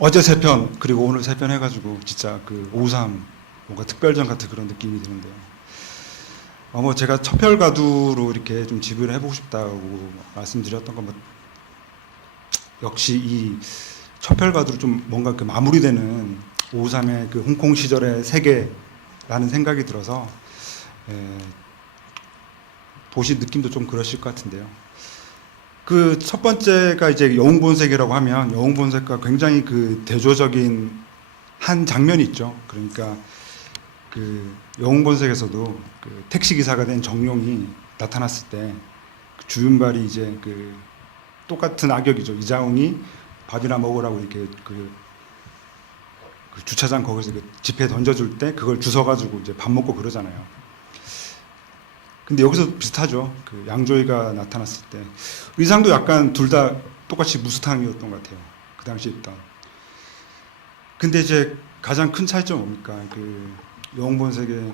어제 세 편 그리고 오늘 세 편 해가지고 진짜 그 5.3 뭔가 특별전 같은 그런 느낌이 드는데요. 뭐 제가 첩혈가두로 이렇게 좀 지휘를 해보고 싶다고 말씀드렸던 건 뭐 역시 이 첩혈가두로 좀 뭔가 그 마무리되는 5.3의 그 홍콩 시절의 세계라는 생각이 들어서 보신 느낌도 좀 그러실 것 같은데요. 그 첫 번째가 이제 영웅본색이라고 하면 영웅본색과 굉장히 그 대조적인 한 장면이 있죠. 그러니까 그 영웅본색에서도 그 택시기사가 된 정룡이 나타났을 때그 주윤발이 이제 그 똑같은 악역이죠. 이자웅이 밥이나 먹으라고 이렇게 그 주차장 거기서 그 지폐 던져줄 때 그걸 주워가지고 이제 밥 먹고 그러잖아요. 근데 여기서 비슷하죠. 그 양조위가 나타났을 때 의상도 약간 둘 다 똑같이 무스탕이었던 것 같아요. 그 당시에 있던. 근데 이제 가장 큰 차이점 뭡니까? 그 영웅본색의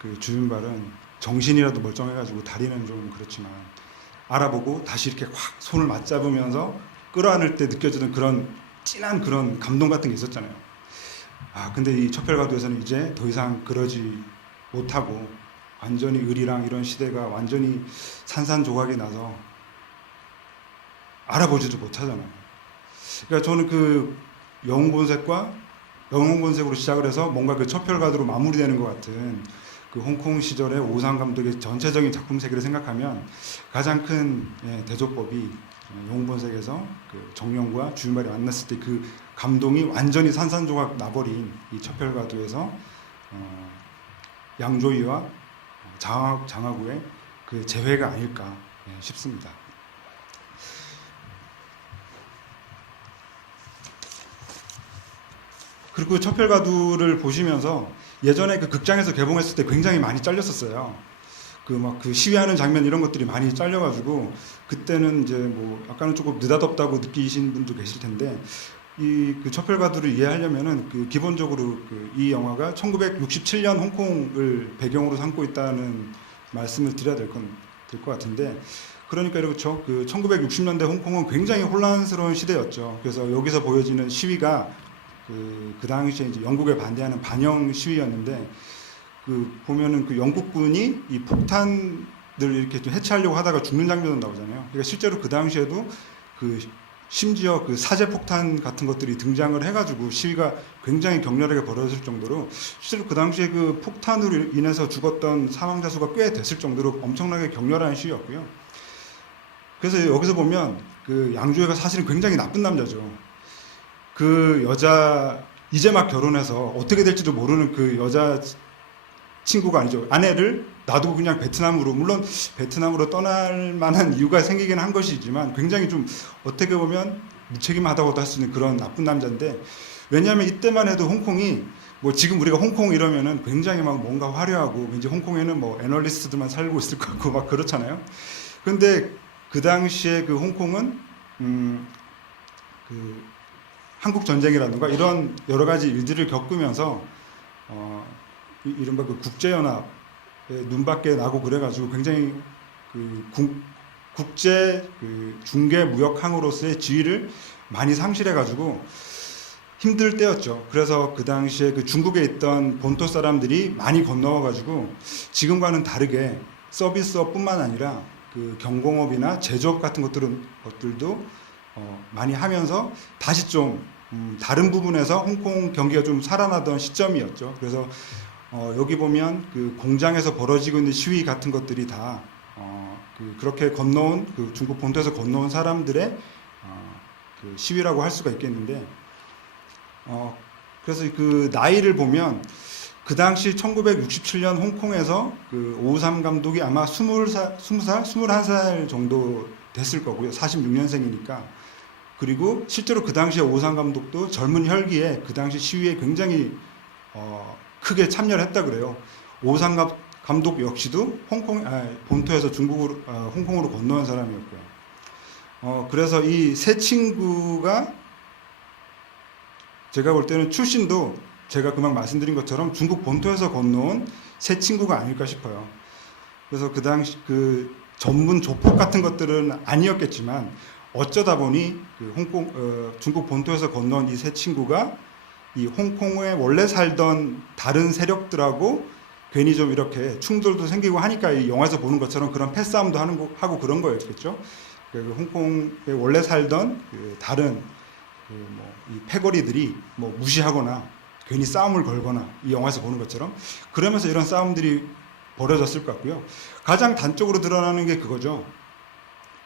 그 주윤발은 정신이라도 멀쩡해가지고 다리는 좀 그렇지만 알아보고 다시 이렇게 확 손을 맞잡으면서 끌어안을 때 느껴지는 그런 진한 그런 감동 같은 게 있었잖아요. 근데 이 첩혈가두에서는 이제 더 이상 그러지 못하고 완전히 을이랑 이런 시대가 완전히 산산조각이 나서 알아보지도 못하잖아요. 그러니까 저는 그 영웅본색으로 시작을 해서 뭔가 그 첩혈가두로 마무리되는 것 같은 그 홍콩 시절의 오상 감독의 전체적인 작품 세계를 생각하면 가장 큰 대조법이 영웅본색에서 그 정룡과 주윤발이 만났을 때 그 감동이 완전히 산산조각 나버린 이 첩혈가두에서 양조위와 장하구의 그 재회가 아닐까 싶습니다. 그리고 첩혈가두를 보시면서 예전에 그 극장에서 개봉했을 때 굉장히 많이 잘렸었어요. 그 시위하는 장면 이런 것들이 많이 잘려가지고 그때는 이제 뭐 약간은 조금 느닷없다고 느끼신 분도 계실 텐데 이 그 첩혈가두를 이해하려면은 그 기본적으로 이 영화가 1967년 홍콩을 배경으로 삼고 있다는 말씀을 드려야 될 것 같은데 그러니까 이렇죠. 그 1960년대 홍콩은 굉장히 혼란스러운 시대였죠. 그래서 여기서 보여지는 시위가 그 당시에 이제 영국에 반대하는 반영 시위였는데 보면은 그 영국군이 이 폭탄들 이렇게 좀 해체하려고 하다가 죽는 장면도 나오잖아요. 그러니까 실제로 그 당시에도 심지어 그 사제 폭탄 같은 것들이 등장을 해가지고 시위가 굉장히 격렬하게 벌어질 정도로 실제로 그 당시에 그 폭탄으로 인해서 죽었던 사망자 수가 꽤 됐을 정도로 엄청나게 격렬한 시위였고요. 그래서 여기서 보면 그 양조위가 사실은 굉장히 나쁜 남자죠. 그 여자 이제 막 결혼해서 어떻게 될지도 모르는 그 여자 친구가 아니죠. 아내를 놔두고 그냥 물론 베트남으로 떠날 만한 이유가 생기긴 한 것이지만 굉장히 좀 어떻게 보면 무책임하다고도 할 수 있는 그런 나쁜 남자인데 왜냐하면 이때만 해도 홍콩이 뭐 지금 우리가 홍콩 이러면은 굉장히 막 뭔가 화려하고 왠지 홍콩에는 뭐 애널리스트들만 살고 있을 것 같고 막 그렇잖아요. 근데 그 당시에 그 홍콩은 그 한국 전쟁이라든가 이런 여러 가지 일들을 겪으면서 이른바 그 국제연합 눈밖에 나고 그래가지고 굉장히 그 국제 그 중개 무역항으로서의 지위를 많이 상실해가지고 힘들 때였죠. 그래서 그 당시에 그 중국에 있던 본토 사람들이 많이 건너와가지고 지금과는 다르게 서비스업뿐만 아니라 그 경공업이나 제조업 같은 것들도 많이 하면서 다시 좀 다른 부분에서 홍콩 경기가 좀 살아나던 시점이었죠. 그래서 여기 보면 그 공장에서 벌어지고 있는 시위 같은 것들이 다 그렇게 건너온 그 중국 본토에서 건너온 사람들의 그 시위라고 할 수가 있겠는데 그래서 그 나이를 보면 그 당시 1967년 홍콩에서 그 5.3 감독이 아마 21살 정도 됐을 거고요. 46년생이니까. 그리고 실제로 그 당시에 5.3 감독도 젊은 혈기에 그 당시 시위에 굉장히 크게 참여를 했다 그래요. 5.3 감독 역시도 본토에서 홍콩으로 건너온 사람이었고요. 그래서 이 세 친구가 제가 볼 때는 출신도 제가 금방 말씀드린 것처럼 중국 본토에서 건너온 세 친구가 아닐까 싶어요. 그래서 그 당시 그 전문 조폭 같은 것들은 아니었겠지만 어쩌다 보니 중국 본토에서 건너온 이 세 친구가 이 홍콩에 원래 살던 다른 세력들하고 괜히 좀 이렇게 충돌도 생기고 하니까 이 영화에서 보는 것처럼 그런 패싸움도 하고 그런 거였겠죠. 홍콩에 원래 살던 다른 이 패거리들이 무시하거나 괜히 싸움을 걸거나 이 영화에서 보는 것처럼 그러면서 이런 싸움들이 벌어졌을 것 같고요. 가장 단적으로 드러나는 게 그거죠.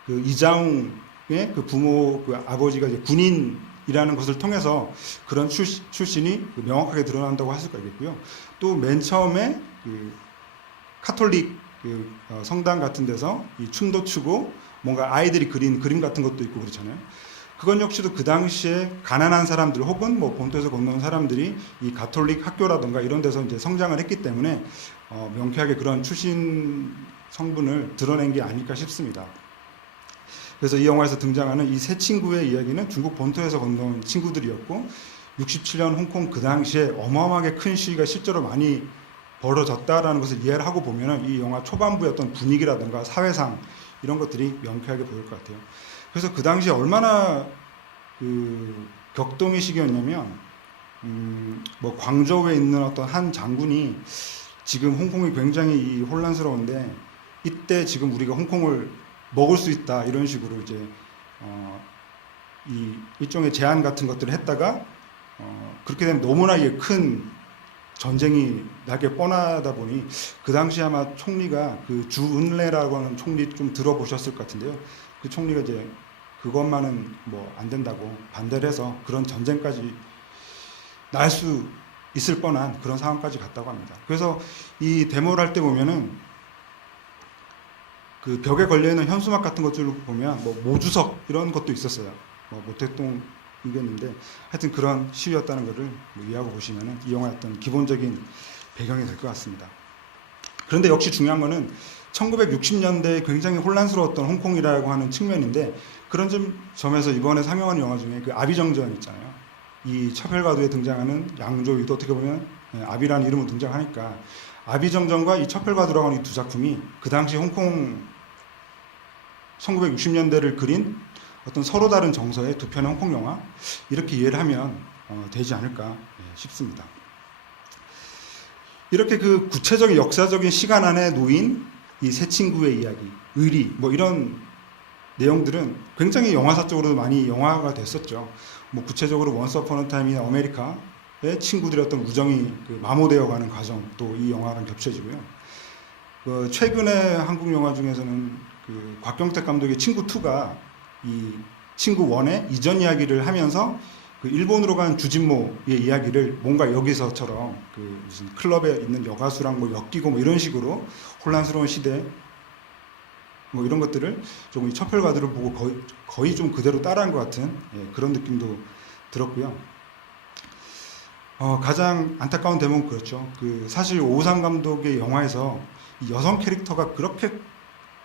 이장웅의 부모, 아버지가 이제 군인이라는 것을 통해서 그런 출신이 명확하게 드러난다고 할 수가 있겠고요. 또 맨 처음에 카톨릭 성당 같은 데서 이 춤도 추고 뭔가 아이들이 그린 그림 같은 것도 있고 그렇잖아요. 그건 역시도 그 당시에 가난한 사람들 혹은 본토에서 건너온 사람들이 이 가톨릭 학교라든가 이런 데서 이제 성장을 했기 때문에 명쾌하게 그런 출신 성분을 드러낸 게 아닐까 싶습니다. 그래서 이 영화에서 등장하는 이 세 친구의 이야기는 중국 본토에서 건너온 친구들이었고 67년 홍콩 그 당시에 어마어마하게 큰 시위가 실제로 많이 벌어졌다라는 것을 이해를 하고 보면 이 영화 초반부의 어떤 분위기라든가 사회상 이런 것들이 명쾌하게 보일 것 같아요. 그래서 그 당시에 얼마나 격동의 시기였냐면 광저우에 있는 어떤 한 장군이 지금 홍콩이 굉장히 혼란스러운데 이때 지금 우리가 홍콩을 먹을 수 있다 이런 식으로 이제 이 일종의 제안 같은 것들을 했다가 그렇게 되면 너무나 이게 큰 전쟁이 나게 뻔하다 보니 그 당시 아마 총리가 주은래라고 하는 총리 좀 들어보셨을 것 같은데요. 그 총리가 이제 그것만은 안 된다고 반대를 해서 그런 전쟁까지 날 수 있을 뻔한 그런 상황까지 갔다고 합니다. 그래서 이 데모를 할 때 보면은 벽에 걸려있는 현수막 같은 것들을 보면 모주석 이런 것도 있었어요. 모택동 이겼는데 하여튼 그런 시위였다는 것을 이해하고 보시면은 이 영화의 어떤 기본적인 배경이 될 것 같습니다. 그런데 역시 중요한 거는 1960년대에 굉장히 혼란스러웠던 홍콩이라고 하는 측면인데 그런 점에서 이번에 상영하는 영화 중에 아비정전 있잖아요. 이 첩혈가두에 등장하는 양조위도 어떻게 보면 아비라는 이름으로 등장하니까 아비정전과 이 첩혈가두라고 하는 이 두 작품이 그 당시 홍콩 1960년대를 그린 어떤 서로 다른 정서의 두 편의 홍콩 영화 이렇게 이해를 하면 되지 않을까 싶습니다. 이렇게 구체적인 역사적인 시간 안에 놓인 이 세 친구의 이야기, 의리 이런 내용들은 굉장히 영화사적으로 많이 영화가 됐었죠. 구체적으로 원스 어폰 어 타임 인 아메리카의 친구들의 어떤 우정이 마모되어가는 과정도 이 영화랑 겹쳐지고요. 최근에 한국 영화 중에서는 곽경택 감독의 친구 2가 이 친구 1의 이전 이야기를 하면서 일본으로 간 주진모의 이야기를 뭔가 여기서처럼 무슨 클럽에 있는 여가수랑 엮이고 이런 식으로 혼란스러운 시대 이런 것들을 조금 이 첩혈가들을 보고 거의 좀 그대로 따라한 것 같은 그런 느낌도 들었고요. 가장 안타까운 대목은 그렇죠. 사실 오상 감독의 영화에서 이 여성 캐릭터가 그렇게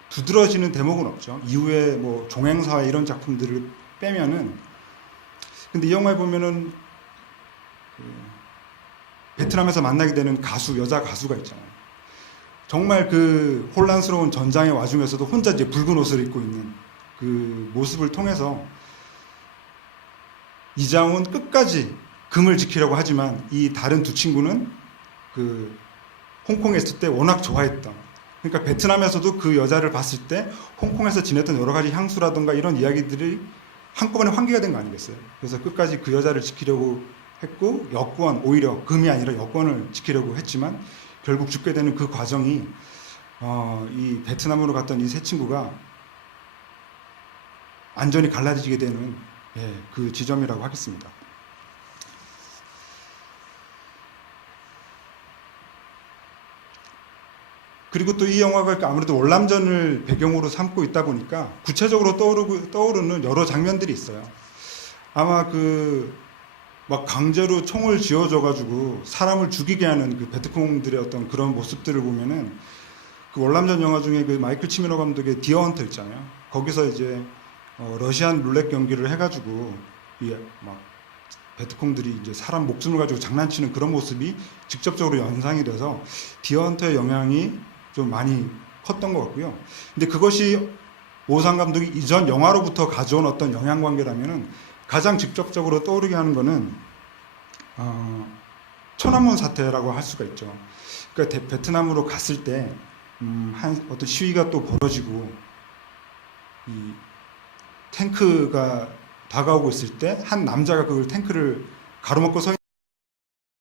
두드러지는 대목은 없죠. 이후에 종행사 이런 작품들을 빼면은 근데 이 영화에 보면은 베트남에서 만나게 되는 여자 가수가 있잖아요. 정말 혼란스러운 전장의 와중에서도 혼자 이제 붉은 옷을 입고 있는 그 모습을 통해서 이장훈은 끝까지 금을 지키려고 하지만 이 다른 두 친구는 홍콩에 있을 때 워낙 좋아했던 그러니까 베트남에서도 그 여자를 봤을 때 홍콩에서 지냈던 여러 가지 향수라든가 이런 이야기들이 한꺼번에 환기가 된 거 아니겠어요? 그래서 끝까지 그 여자를 지키려고 했고 오히려 금이 아니라 여권을 지키려고 했지만 결국 죽게 되는 그 과정이 이 베트남으로 갔던 이 세 친구가 안전히 갈라지게 되는 그 지점이라고 하겠습니다. 그리고 또 이 영화가 아무래도 월남전을 배경으로 삼고 있다 보니까 구체적으로 떠오르는 여러 장면들이 있어요. 아마 막 강제로 총을 쥐어줘가지고 사람을 죽이게 하는 베트콩들의 어떤 그런 모습들을 보면은 월남전 영화 중에 마이클 치미노 감독의 디어 헌터 있잖아요. 거기서 이제 러시안 룰렛 경기를 해가지고 막 베트콩들이 이제 사람 목숨을 가지고 장난치는 그런 모습이 직접적으로 연상이 돼서 디어 헌터의 영향이 좀 많이 컸던 것 같고요. 근데 그것이 오상 감독이 이전 영화로부터 가져온 어떤 영향관계라면은 가장 직접적으로 떠오르게 하는 거는 천안문 사태라고 할 수가 있죠. 그러니까 베트남으로 갔을 때 어떤 시위가 또 벌어지고 이 탱크가 다가오고 있을 때 한 남자가 그 탱크를 가로막고 서 있는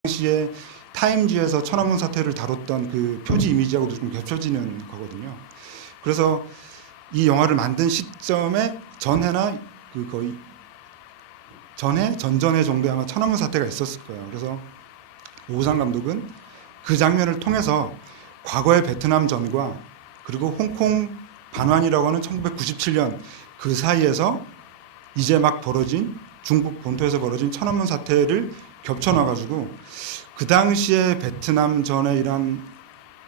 당시에 타임지에서 천안문 사태를 다뤘던 그 표지 이미지하고도 좀 겹쳐지는 거거든요. 그래서 이 영화를 만든 시점에 전해나 그 거의 전해 전전해 정도에 아마 천안문 사태가 있었을 거예요. 그래서 오상 감독은 그 장면을 통해서 과거의 베트남 전과 그리고 홍콩 반환이라고 하는 1997년 그 사이에서 이제 막 벌어진 중국 본토에서 벌어진 천안문 사태를 겹쳐놔가지고 그 당시에 베트남 전에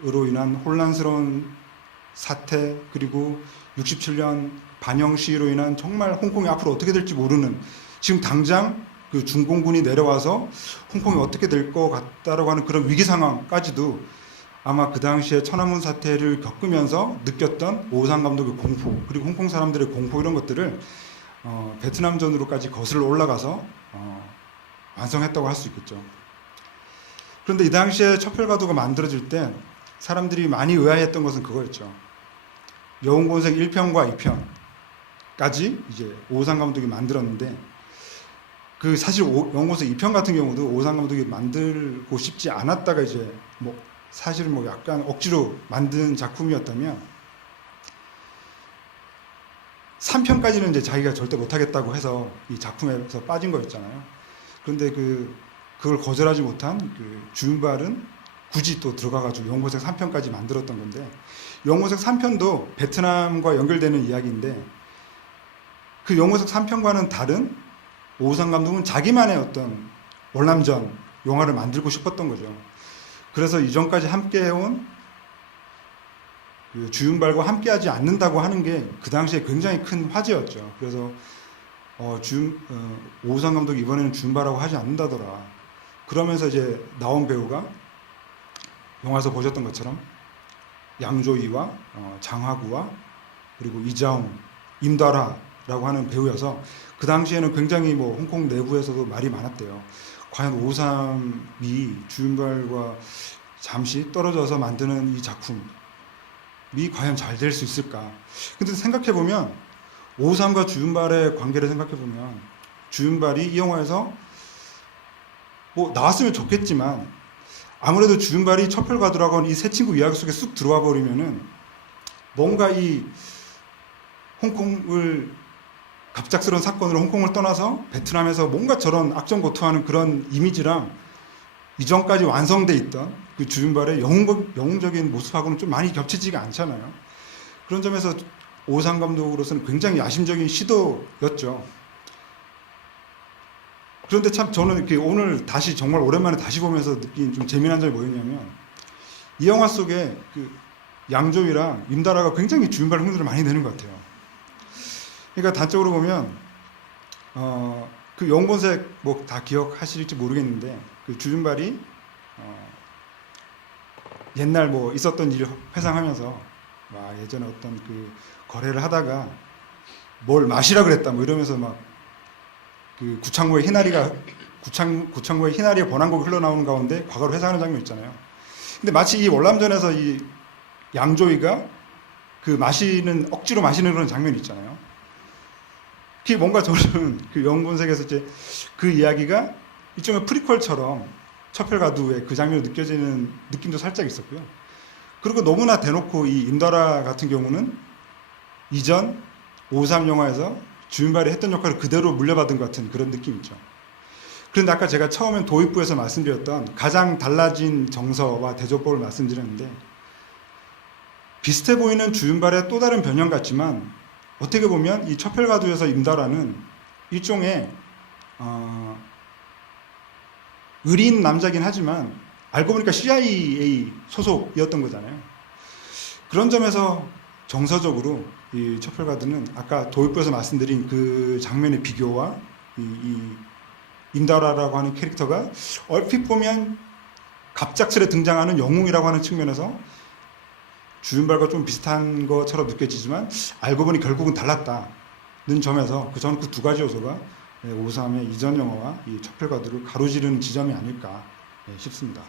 으로 인한 혼란스러운 사태 그리고 67년 반영 시위로 인한 정말 홍콩이 앞으로 어떻게 될지 모르는 지금 당장 그 중공군이 내려와서 홍콩이 어떻게 될 것 같다라고 하는 그런 위기 상황까지도 아마 그 당시에 천안문 사태를 겪으면서 느꼈던 오상 감독의 공포 그리고 홍콩 사람들의 공포 이런 것들을 베트남전으로까지 거슬러 올라가서 완성했다고 할 수 있겠죠. 그런데 이 당시에 첩혈가도가 만들어질 때 사람들이 많이 의아해했던 것은 그거였죠. 여운곤색 1편과 2편까지 이제 오상 감독이 만들었는데 그 사실 여운곤색 2편 같은 경우도 오상 감독이 만들고 싶지 않았다가 이제 뭐 사실은 뭐 약간 억지로 만든 작품이었다면 3편까지는 이제 자기가 절대 못하겠다고 해서 이 작품에서 빠진 거였잖아요. 그런데 그걸 거절하지 못한 그 주윤발은 굳이 또 들어가가지고 영고색 3편까지 만들었던 건데 영고색 3편도 베트남과 연결되는 이야기인데 그 영고색 3편과는 다른 오상 감독은 자기만의 어떤 월남전 영화를 만들고 싶었던 거죠. 그래서 이전까지 함께해온 그 주윤발과 함께하지 않는다고 하는 게 그 당시에 굉장히 큰 화제였죠. 그래서 오상 감독이 이번에는 주윤발하고 하지 않는다더라. 그러면서 이제 나온 배우가 영화에서 보셨던 것처럼 양조위와 장하구와 그리고 이자웅, 임다라라고 하는 배우여서 그 당시에는 굉장히 뭐 홍콩 내부에서도 말이 많았대요. 과연 오삼이 주윤발과 잠시 떨어져서 만드는 이 작품이 과연 잘 될 수 있을까? 근데 생각해보면 오삼과 주윤발의 관계를 생각해보면 주윤발이 이 영화에서 뭐 나왔으면 좋겠지만 아무래도 주윤발이 첩혈가도라고 하는 이 세 친구 이야기 속에 쑥 들어와 버리면은 뭔가 이 홍콩을 갑작스러운 사건으로 홍콩을 떠나서 베트남에서 뭔가 저런 악정고투하는 그런 이미지랑 이전까지 완성돼 있던 그 주윤발의 영웅적인 모습하고는 좀 많이 겹치지가 않잖아요. 그런 점에서 오상 감독으로서는 굉장히 야심적인 시도였죠. 그런데 참 저는 이렇게 오늘 다시 정말 오랜만에 다시 보면서 느낀 좀 재미난 점이 뭐였냐면 이 영화 속에 그 양조위랑 임다라가 굉장히 주윤발 흉내를 많이 내는 것 같아요. 그러니까 단적으로 보면 그 영본색 뭐 다 기억하실지 모르겠는데 그 주윤발이 옛날 뭐 있었던 일을 회상하면서 와 예전에 어떤 그 거래를 하다가 뭘 마시라 그랬다 뭐 이러면서 막 그 구창모의 희나리의 번안곡이 흘러나오는 가운데 과거를 회상하는 장면 있잖아요. 근데 마치 이 월남전에서 이 양조위가 그 억지로 마시는 그런 장면이 있잖아요. 그게 뭔가 저는 그 영본색에서 이제 그 이야기가 일종의 프리퀄처럼 첩혈가두의 그 장면으로 느껴지는 느낌도 살짝 있었고요. 그리고 너무나 대놓고 이 임다라 같은 경우는 이전 53 영화에서 주윤발이 했던 역할을 그대로 물려받은 것 같은 그런 느낌 있죠. 그런데 아까 제가 처음엔 도입부에서 말씀드렸던 가장 달라진 정서와 대조법을 말씀드렸는데 비슷해 보이는 주윤발의 또 다른 변형 같지만 어떻게 보면 이 첩혈가두에서 임다라는 일종의 의리인 남자긴 하지만 알고 보니까 CIA 소속이었던 거잖아요. 그런 점에서 정서적으로 이 첩혈가드는 아까 도입부에서 말씀드린 그 장면의 비교와 이 임다라라고 하는 캐릭터가 얼핏 보면 갑작스레 등장하는 영웅이라고 하는 측면에서 주윤발과 좀 비슷한 것처럼 느껴지지만 알고 보니 결국은 달랐다는 점에서 저는 그 두 가지 요소가 5.3의 이전 영화와 이 첩혈과도를 가로지르는 지점이 아닐까 싶습니다.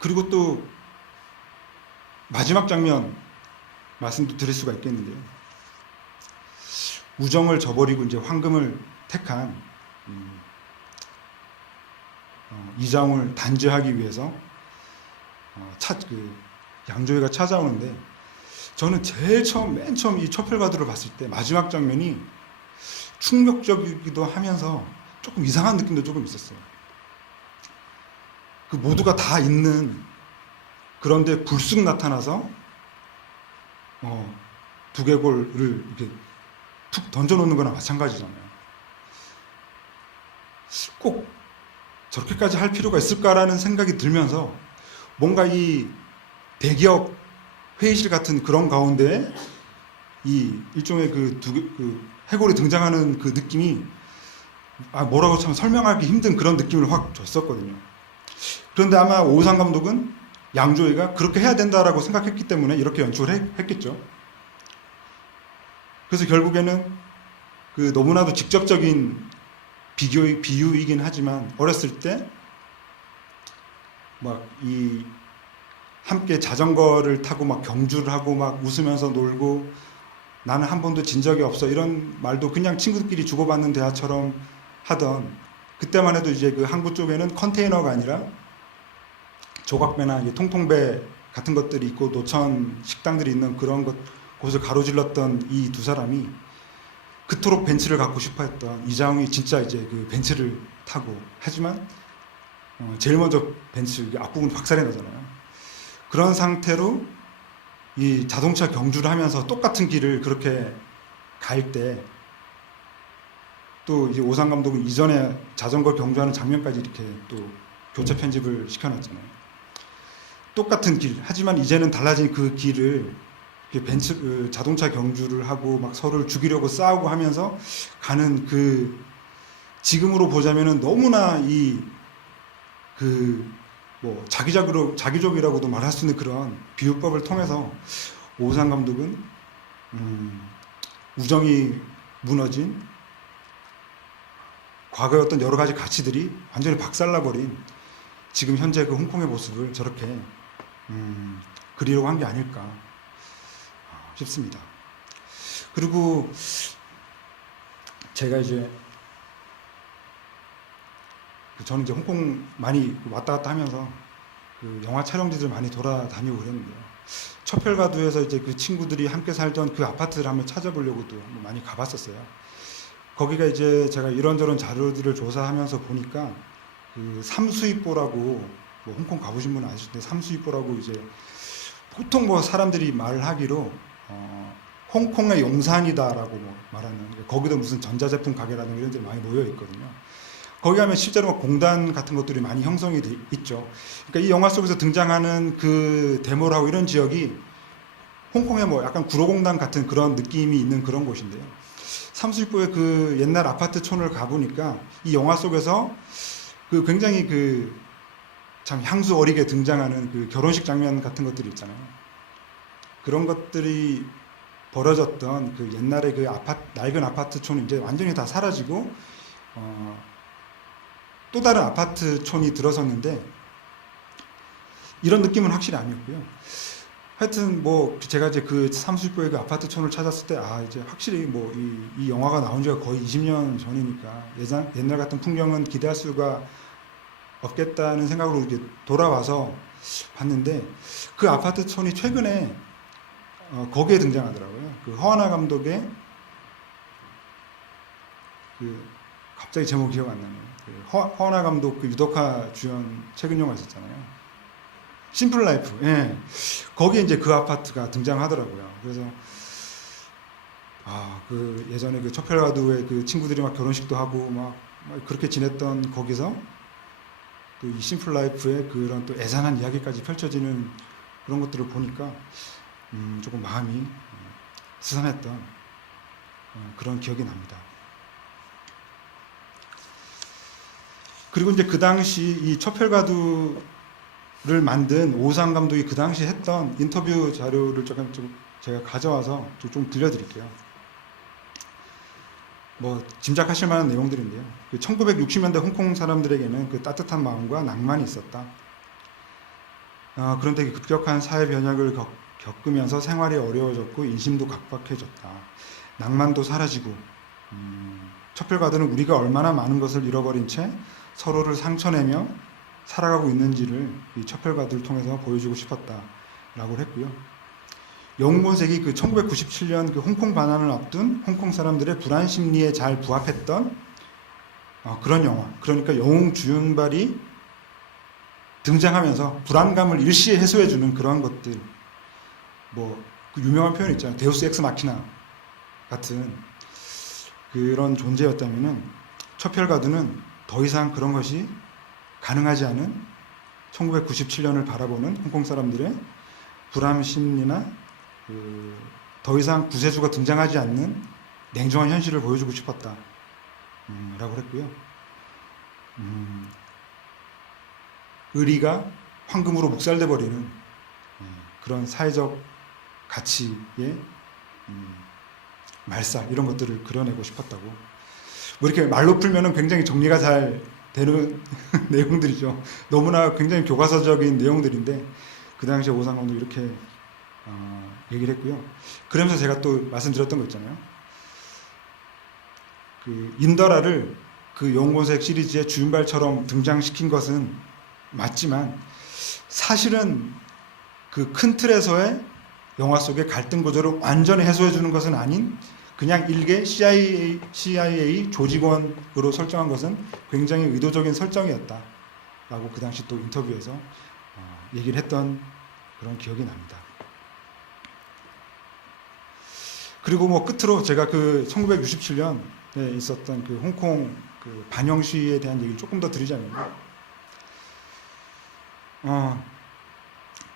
그리고 또 마지막 장면 말씀도 드릴 수가 있겠는데요. 우정을 저버리고 이제 황금을 택한 이장훈을 단죄하기 위해서 양조위가 찾아오는데, 저는 맨 처음 이 첩혈과도를 봤을 때 마지막 장면이 충격적이기도 하면서 조금 이상한 느낌도 조금 있었어요. 그 모두가 다 있는, 그런데 불쑥 나타나서 두개골을 이렇게 툭 던져놓는 거나 마찬가지잖아요. 꼭 저렇게까지 할 필요가 있을까라는 생각이 들면서, 뭔가 이 대기업 회의실 같은 그런 가운데 이 일종의 그 해골이 등장하는 그 느낌이 뭐라고 참 설명하기 힘든 그런 느낌을 확 줬었거든요. 그런데 아마 오우상 감독은 양조위가 그렇게 해야 된다라고 생각했기 때문에 이렇게 연출을 했겠죠. 그래서 결국에는 그 너무나도 직접적인 비유이긴 하지만, 어렸을 때 막 이 함께 자전거를 타고 막 경주를 하고 막 웃으면서 놀고, 나는 한 번도 진 적이 없어, 이런 말도 그냥 친구들끼리 주고받는 대화처럼 하던, 그때만 해도 이제 그 항구 쪽에는 컨테이너가 아니라 조각배나 통통배 같은 것들이 있고 노천 식당들이 있는 그런 곳을 가로질렀던 이 두 사람이 그토록 벤츠를 갖고 싶어 했던 이장훈이 진짜 이제 그 벤츠를 타고, 하지만 제일 먼저 벤츠 앞부분 박살이 나잖아요. 그런 상태로 이 자동차 경주를 하면서 똑같은 길을 그렇게 갈 때, 또 이제 오상 감독은 이전에 자전거 경주하는 장면까지 이렇게 또 교체 편집을 시켜놨잖아요. 똑같은 길, 하지만 이제는 달라진 그 길을 벤츠 자동차 경주를 하고 막 서로를 죽이려고 싸우고 하면서 가는 그, 지금으로 보자면은 너무나 자기적이라고도 말할 수 있는 그런 비유법을 통해서 오우상 감독은 우정이 무너진 과거의 어떤 여러 가지 가치들이 완전히 박살나버린 지금 현재 그 홍콩의 모습을 저렇게 그리려고 한 게 아닐까 싶습니다. 그리고 제가 이제 저는 이제 홍콩 많이 왔다 갔다 하면서 그 영화 촬영지들 많이 돌아다니고 그랬는데요. 첩혈과도에서 이제 그 친구들이 함께 살던 그 아파트를 한번 찾아보려고도 많이 가봤었어요. 거기가 이제 제가 이런저런 자료들을 조사하면서 보니까 그 삼수입보라고, 홍콩 가보신 분은 아실 텐데, 삼수입보라고 이제 보통 사람들이 말하기로 홍콩의 용산이다라고 말하는, 거기도 무슨 전자제품 가게라든가 이런 데를 많이 모여 있거든요. 거기 가면 실제로 공단 같은 것들이 많이 형성이 있죠. 그러니까 이 영화 속에서 등장하는 그 데몰하고 이런 지역이 홍콩의 약간 구로공단 같은 그런 느낌이 있는 그런 곳인데요. 삼수입보의 그 옛날 아파트촌을 가보니까 이 영화 속에서 그 굉장히 참 향수 어리게 등장하는 그 결혼식 장면 같은 것들이 있잖아요. 그런 것들이 벌어졌던 그 옛날의 그 낡은 아파트촌이 이제 완전히 다 사라지고 또 다른 아파트촌이 들어섰는데, 이런 느낌은 확실히 아니었고요. 하여튼 제가 이제 그 삼수입보의 그 아파트촌을 찾았을 때, 이제 확실히 이 영화가 나온 지가 거의 20년 전이니까 옛날 같은 풍경은 기대할 수가 없겠다는 생각으로 이렇게 돌아와서 봤는데, 그 아파트촌이 최근에 거기에 등장하더라고요. 그 허하나 감독의 갑자기 제목 기억 안 나네요. 허하나 감독 그 유덕화 주연 최근 영화 있었잖아요. 심플 라이프. 예. 거기에 이제 그 아파트가 등장하더라고요. 그래서 그 예전에 그 첩혈과도에 그 친구들이 막 결혼식도 하고 막 그렇게 지냈던 거기서 또 이 심플 라이프의 그런 또 애잔한 이야기까지 펼쳐지는 그런 것들을 보니까 조금 마음이 스산했던 그런 기억이 납니다. 그리고 이제 그 당시 이 첩혈가두를 만든 오상 감독이 그 당시 했던 인터뷰 자료를 조금 제가 가져와서 좀 들려드릴게요. 뭐 짐작하실 만한 내용들인데요. 그 1960년대 홍콩 사람들에게는 그 따뜻한 마음과 낭만이 있었다. 그런데 급격한 사회 변혁을 겪으면서 생활이 어려워졌고 인심도 각박해졌다. 낭만도 사라지고 첩혈가두는 우리가 얼마나 많은 것을 잃어버린 채 서로를 상처내며 살아가고 있는지를 이 첩혈가두를 통해서 보여주고 싶었다라고 했고요. 영웅본색이 그 1997년 그 홍콩 반환을 앞둔 홍콩 사람들의 불안 심리에 잘 부합했던 그런 영화. 그러니까 영웅 주윤발이 등장하면서 불안감을 일시에 해소해주는 그런 것들. 뭐 그 유명한 표현 있잖아요. 데우스 엑스 마키나 같은 그런 존재였다면은 첩혈가두는 더 이상 그런 것이 가능하지 않은 1997년을 바라보는 홍콩 사람들의 불안 심리나 더 이상 구세주가 등장하지 않는 냉정한 현실을 보여주고 싶었다 라고 했고요. 의리가 황금으로 묵살돼 버리는 그런 사회적 가치의 말살 이런 것들을 그려내고 싶었다고. 뭐 이렇게 말로 풀면은 굉장히 정리가 잘 되는 내용들이죠. 너무나 굉장히 교과서적인 내용들인데 그 당시에 오상 감독이 이렇게 얘기를 했고요. 그러면서 제가 또 말씀드렸던 거 있잖아요. 그 인더라를 그 영웅본색 시리즈의 주윤발처럼 등장시킨 것은 맞지만 사실은 그 큰 틀에서의 영화 속의 갈등 구조를 완전히 해소해 주는 것은 아닌 그냥 일개 CIA 조직원으로 설정한 것은 굉장히 의도적인 설정이었다라고 그 당시 또 인터뷰에서 얘기를 했던 그런 기억이 납니다. 그리고 뭐 끝으로 제가 그 1967년에 있었던 그 홍콩 그 반영 시위에 대한 얘기를 조금 더 드리자면요.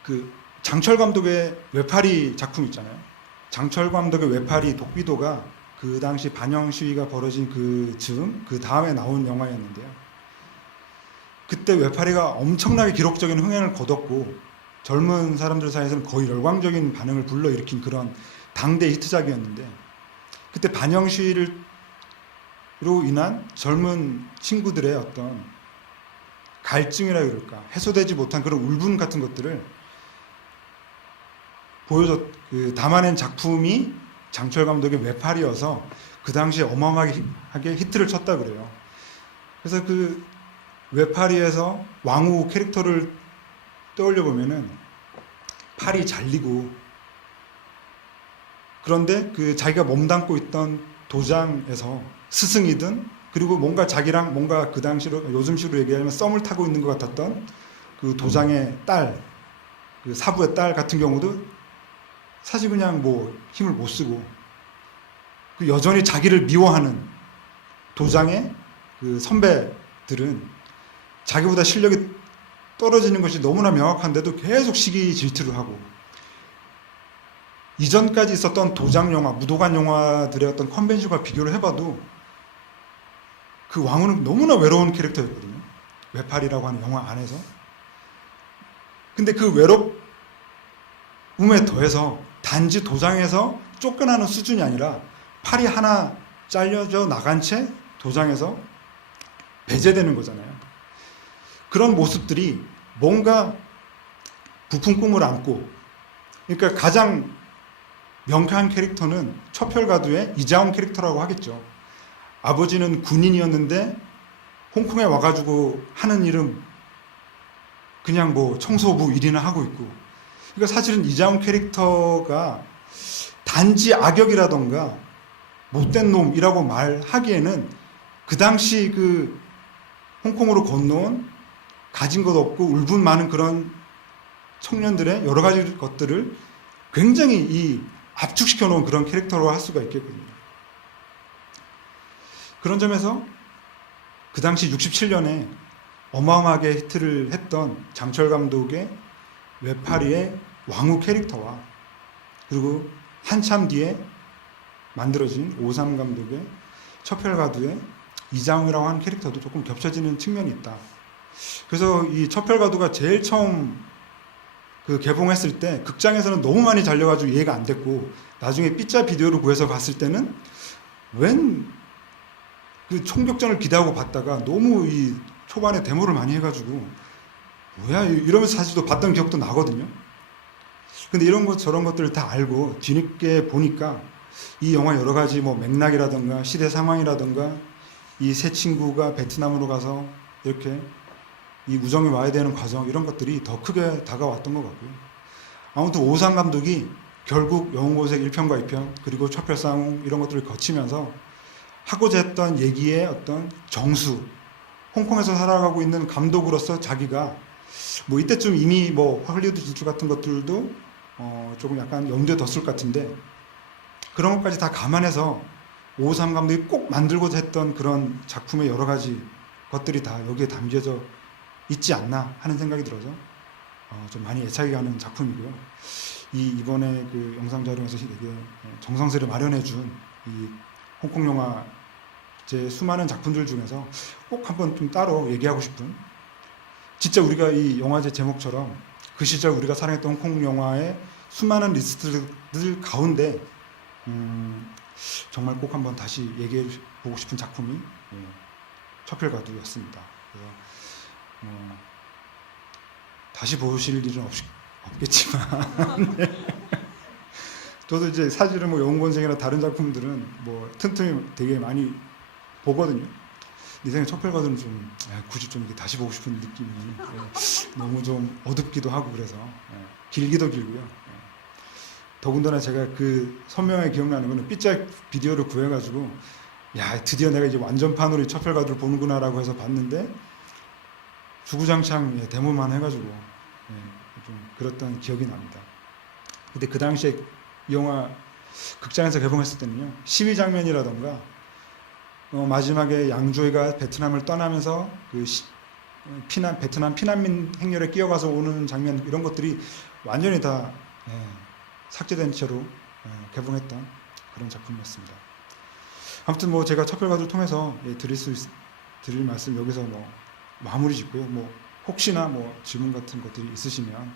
그 장철 감독의 외파리 작품 있잖아요. 장철 감독의 외파리 독비도가 그 당시 반영 시위가 벌어진 그 다음에 나온 영화였는데요. 그때 외파리가 엄청나게 기록적인 흥행을 거뒀고 젊은 사람들 사이에서는 거의 열광적인 반응을 불러일으킨 그런 당대 히트작이었는데 그때 반영 시위로 인한 젊은 친구들의 어떤 갈증이라 그럴까 해소되지 못한 그런 울분 같은 것들을 담아낸 작품이 장철 감독의 외팔이어서 그 당시에 어마어마하게 히트를 쳤다 그래요. 그래서 그 외팔이에서 왕후 캐릭터를 떠올려 보면은 팔이 잘리고 그런데 그 자기가 몸담고 있던 도장에서 스승이든 그리고 뭔가 자기랑 뭔가 그 당시로 요즘식으로 얘기하면 썸을 타고 있는 것 같았던 그 도장의 딸, 그 사부의 딸 같은 경우도 사실 그냥 뭐 힘을 못 쓰고 그 여전히 자기를 미워하는 도장의 그 선배들은 자기보다 실력이 떨어지는 것이 너무나 명확한데도 계속 시기 질투를 하고 이전까지 있었던 도장 영화, 무도관 영화들의 어떤 컨벤션과 비교를 해봐도 그 왕후는 너무나 외로운 캐릭터였거든요. 외팔이라고 하는 영화 안에서. 근데 그 외로움에 더해서 단지 도장에서 쫓겨나는 수준이 아니라 팔이 하나 잘려져 나간 채 도장에서 배제되는 거잖아요. 그런 모습들이 뭔가 부푼 꿈을 안고 그러니까 가장 명쾌한 캐릭터는 첩혈가두의 이자옹 캐릭터라고 하겠죠. 아버지는 군인이었는데 홍콩에 와가지고 하는 일은 그냥 뭐 청소부 일이나 하고 있고 그러니까 사실은 이자옹 캐릭터가 단지 악역이라던가 못된 놈이라고 말하기에는 그 당시 그 홍콩으로 건너온 가진 것 없고 울분 많은 그런 청년들의 여러 가지 것들을 굉장히 압축시켜 놓은 그런 캐릭터로 할 수가 있겠거든요. 그런 점에서 그 당시 67년에 어마어마하게 히트를 했던 장철 감독의 외파리의 왕후 캐릭터와 그리고 한참 뒤에 만들어진 오삼 감독의 첩혈가두의 이장우라고 하는 캐릭터도 조금 겹쳐지는 측면이 있다. 그래서 이 첩혈가두가 제일 처음 그 개봉했을 때 극장에서는 너무 많이 잘려가지고 이해가 안 됐고 나중에 삐짜 비디오를 구해서 봤을 때는 웬 그 총격전을 기대하고 봤다가 너무 이 초반에 데모를 많이 해가지고 뭐야 이러면서 사실 또 봤던 기억도 나거든요. 근데 이런 것 저런 것들을 다 알고 뒤늦게 보니까 이 영화 여러 가지 뭐 맥락이라던가 시대 상황이라던가 이 세 친구가 베트남으로 가서 이렇게 이 우정이 와야 되는 과정 이런 것들이 더 크게 다가왔던 것 같고요. 아무튼 오상 감독이 결국 영웅고색 1편과 2편 그리고 첩혈상웅 이런 것들을 거치면서 하고자 했던 얘기의 어떤 정수, 홍콩에서 살아가고 있는 감독으로서 자기가 뭐 이때쯤 이미 뭐 헐리우드 진출 같은 것들도 조금 약간 염두에 뒀을 것 같은데 그런 것까지 다 감안해서 오삼 감독이 꼭 만들고자 했던 그런 작품의 여러 가지 것들이 다 여기에 담겨져 있지 않나 하는 생각이 들어서 좀 많이 애착이 가는 작품이고요. 이번에 그 영상 자료에서 되게 정성스레 마련해준 이 홍콩 영화 제 수많은 작품들 중에서 꼭 한번 좀 따로 얘기하고 싶은 진짜 우리가 이 영화제 제목처럼 그 시절 우리가 사랑했던 홍콩 영화의 수많은 리스트들 가운데 정말 꼭 한번 다시 얘기해 보고 싶은 작품이 첩혈가두였습니다. 그래서 다시 보실 일은 없겠지만 네. 저도 이제 사실은 뭐 영웅본색이나 다른 작품들은 뭐 틈틈이 되게 많이 보거든요. 내 생각에 첩혈가두는 좀 굳이 좀 이렇게 다시 보고 싶은 느낌이 너무 좀 어둡기도 하고 그래서 길기도 길고요. 더군다나 제가 그 선명하게 기억나는 거는 삐짝 비디오를 구해가지고 야 드디어 내가 이제 완전판으로 이 첩혈가두를 보는구나라고 해서 봤는데 주구장창 데모만 해가지고 좀 그랬던 기억이 납니다. 근데 그 당시에 이 영화 극장에서 개봉했을 때는요 시위 장면이라던가 마지막에 양조위가 베트남을 떠나면서 그 베트남 피난민 행렬에 끼어가서 오는 장면 이런 것들이 완전히 다 삭제된 채로 개봉했던 그런 작품이었습니다. 아무튼 뭐 제가 첩혈가두를 통해서 드릴 말씀 여기서 뭐 마무리 짓고요. 뭐 혹시나 뭐 질문 같은 것들이 있으시면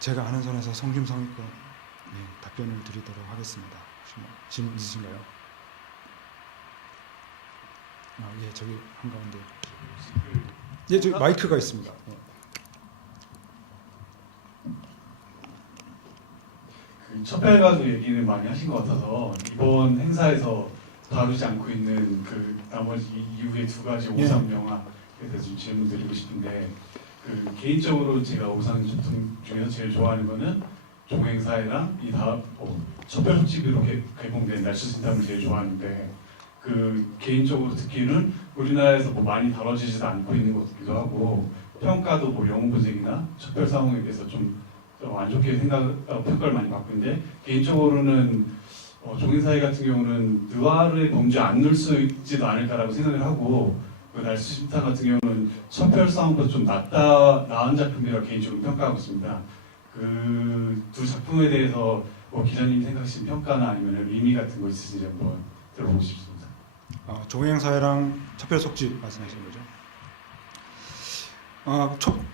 제가 아는 선에서 성심성의껏 답변을 드리도록 하겠습니다. 혹시 뭐 질문 있으신가요? 예, 저기 한가운데. 예, 저기 마이크가 있습니다. 그 첩혈가두 얘기는 많이 하신 것 같아서 이번 행사에서 다루지 않고 있는 그 나머지 이후의 두 가지 오상 영화에 대해서 좀 질문 드리고 싶은데 그 개인적으로 제가 오상 작품 중에서 제일 좋아하는 거는 종행사회랑 이 다음 첩혈속집으로 개봉된 날씨신담을 제일 좋아하는데 그 개인적으로 듣기는 우리나라에서 뭐 많이 다뤄지지도 않고 있는 것 같기도 하고 평가도 뭐 영웅본색이나 첩혈상웅에 대해서 좀 안 좋게 평가를 많이 받고 있는데 개인적으로는 종행사회 같은 경우는 느와르의 범죄 안 넣을 수 있지도 않을까라고 생각을 하고 그 날씨신담 같은 경우는 첩혈상웅보다 좀 나은 작품이라고 개인적으로 평가하고 있습니다. 그 두 작품에 대해서 뭐 기자님이 생각하시는 평가나 아니면 의미 같은 거 있으신지 한번 들어보고 싶습니다. 종행사회랑 첩혈속집 말씀하시는 거죠?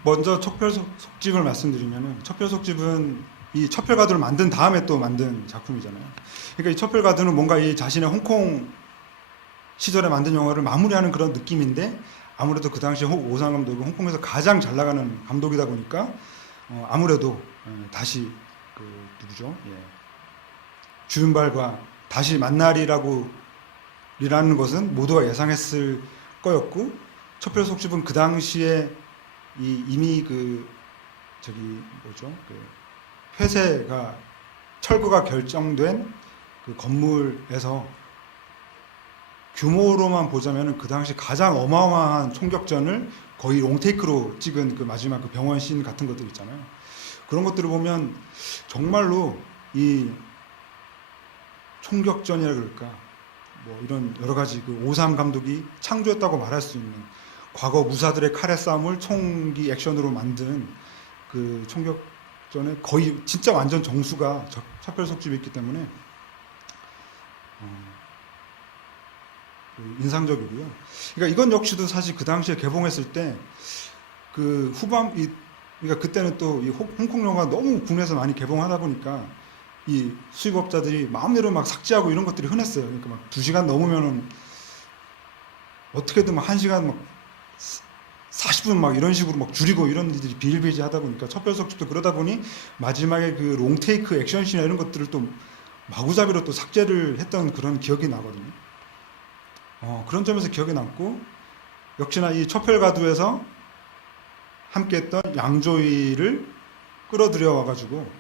먼저 첩혈속집을 말씀드리면은 첩혈속집은 이 첩혈가두를 만든 다음에 또 만든 작품이잖아요. 그러니까 이 첩혈가두는 뭔가 이 자신의 홍콩 시절에 만든 영화를 마무리하는 그런 느낌인데 아무래도 그 당시 오상 감독은 홍콩에서 가장 잘 나가는 감독이다 보니까 아무래도 다시 그 누구죠? 주윤발과 다시 만날이라는 것은 모두가 예상했을 거였고 첩혈속집은 그 당시에 이미 그 폐쇄가 철거가 결정된 그 건물에서 규모로만 보자면은 그 당시 가장 어마어마한 총격전을 거의 롱테이크로 찍은 그 마지막 그 병원 씬 같은 것들 있잖아요. 그런 것들을 보면 정말로 이 총격전이라 그럴까 뭐 이런 여러 가지 그 오삼 감독이 창조했다고 말할 수 있는 과거 무사들의 칼의 싸움을 총기 액션으로 만든 그 총격전에 거의 진짜 완전 정수가 첩혈속집이 있기 때문에 인상적이고요. 그러니까 이건 역시도 사실 그 당시에 개봉했을 때 그 그러니까 그때는 또 이 홍콩 영화 너무 국내에서 많이 개봉하다 보니까 이 수입업자들이 마음대로 막 삭제하고 이런 것들이 흔했어요. 그러니까 막 2시간 넘으면은 어떻게든 막 1시간 막 40분 막 이런 식으로 막 줄이고 이런 일들이 비일비재하다 보니까 첩별속집도 그러다 보니 마지막에 그 롱테이크 액션씬이나 이런 것들을 또 마구잡이로 또 삭제를 했던 그런 기억이 나거든요. 그런 점에서 기억에 남고 역시나 이 첩별가두에서 함께했던 양조위를 끌어들여 와가지고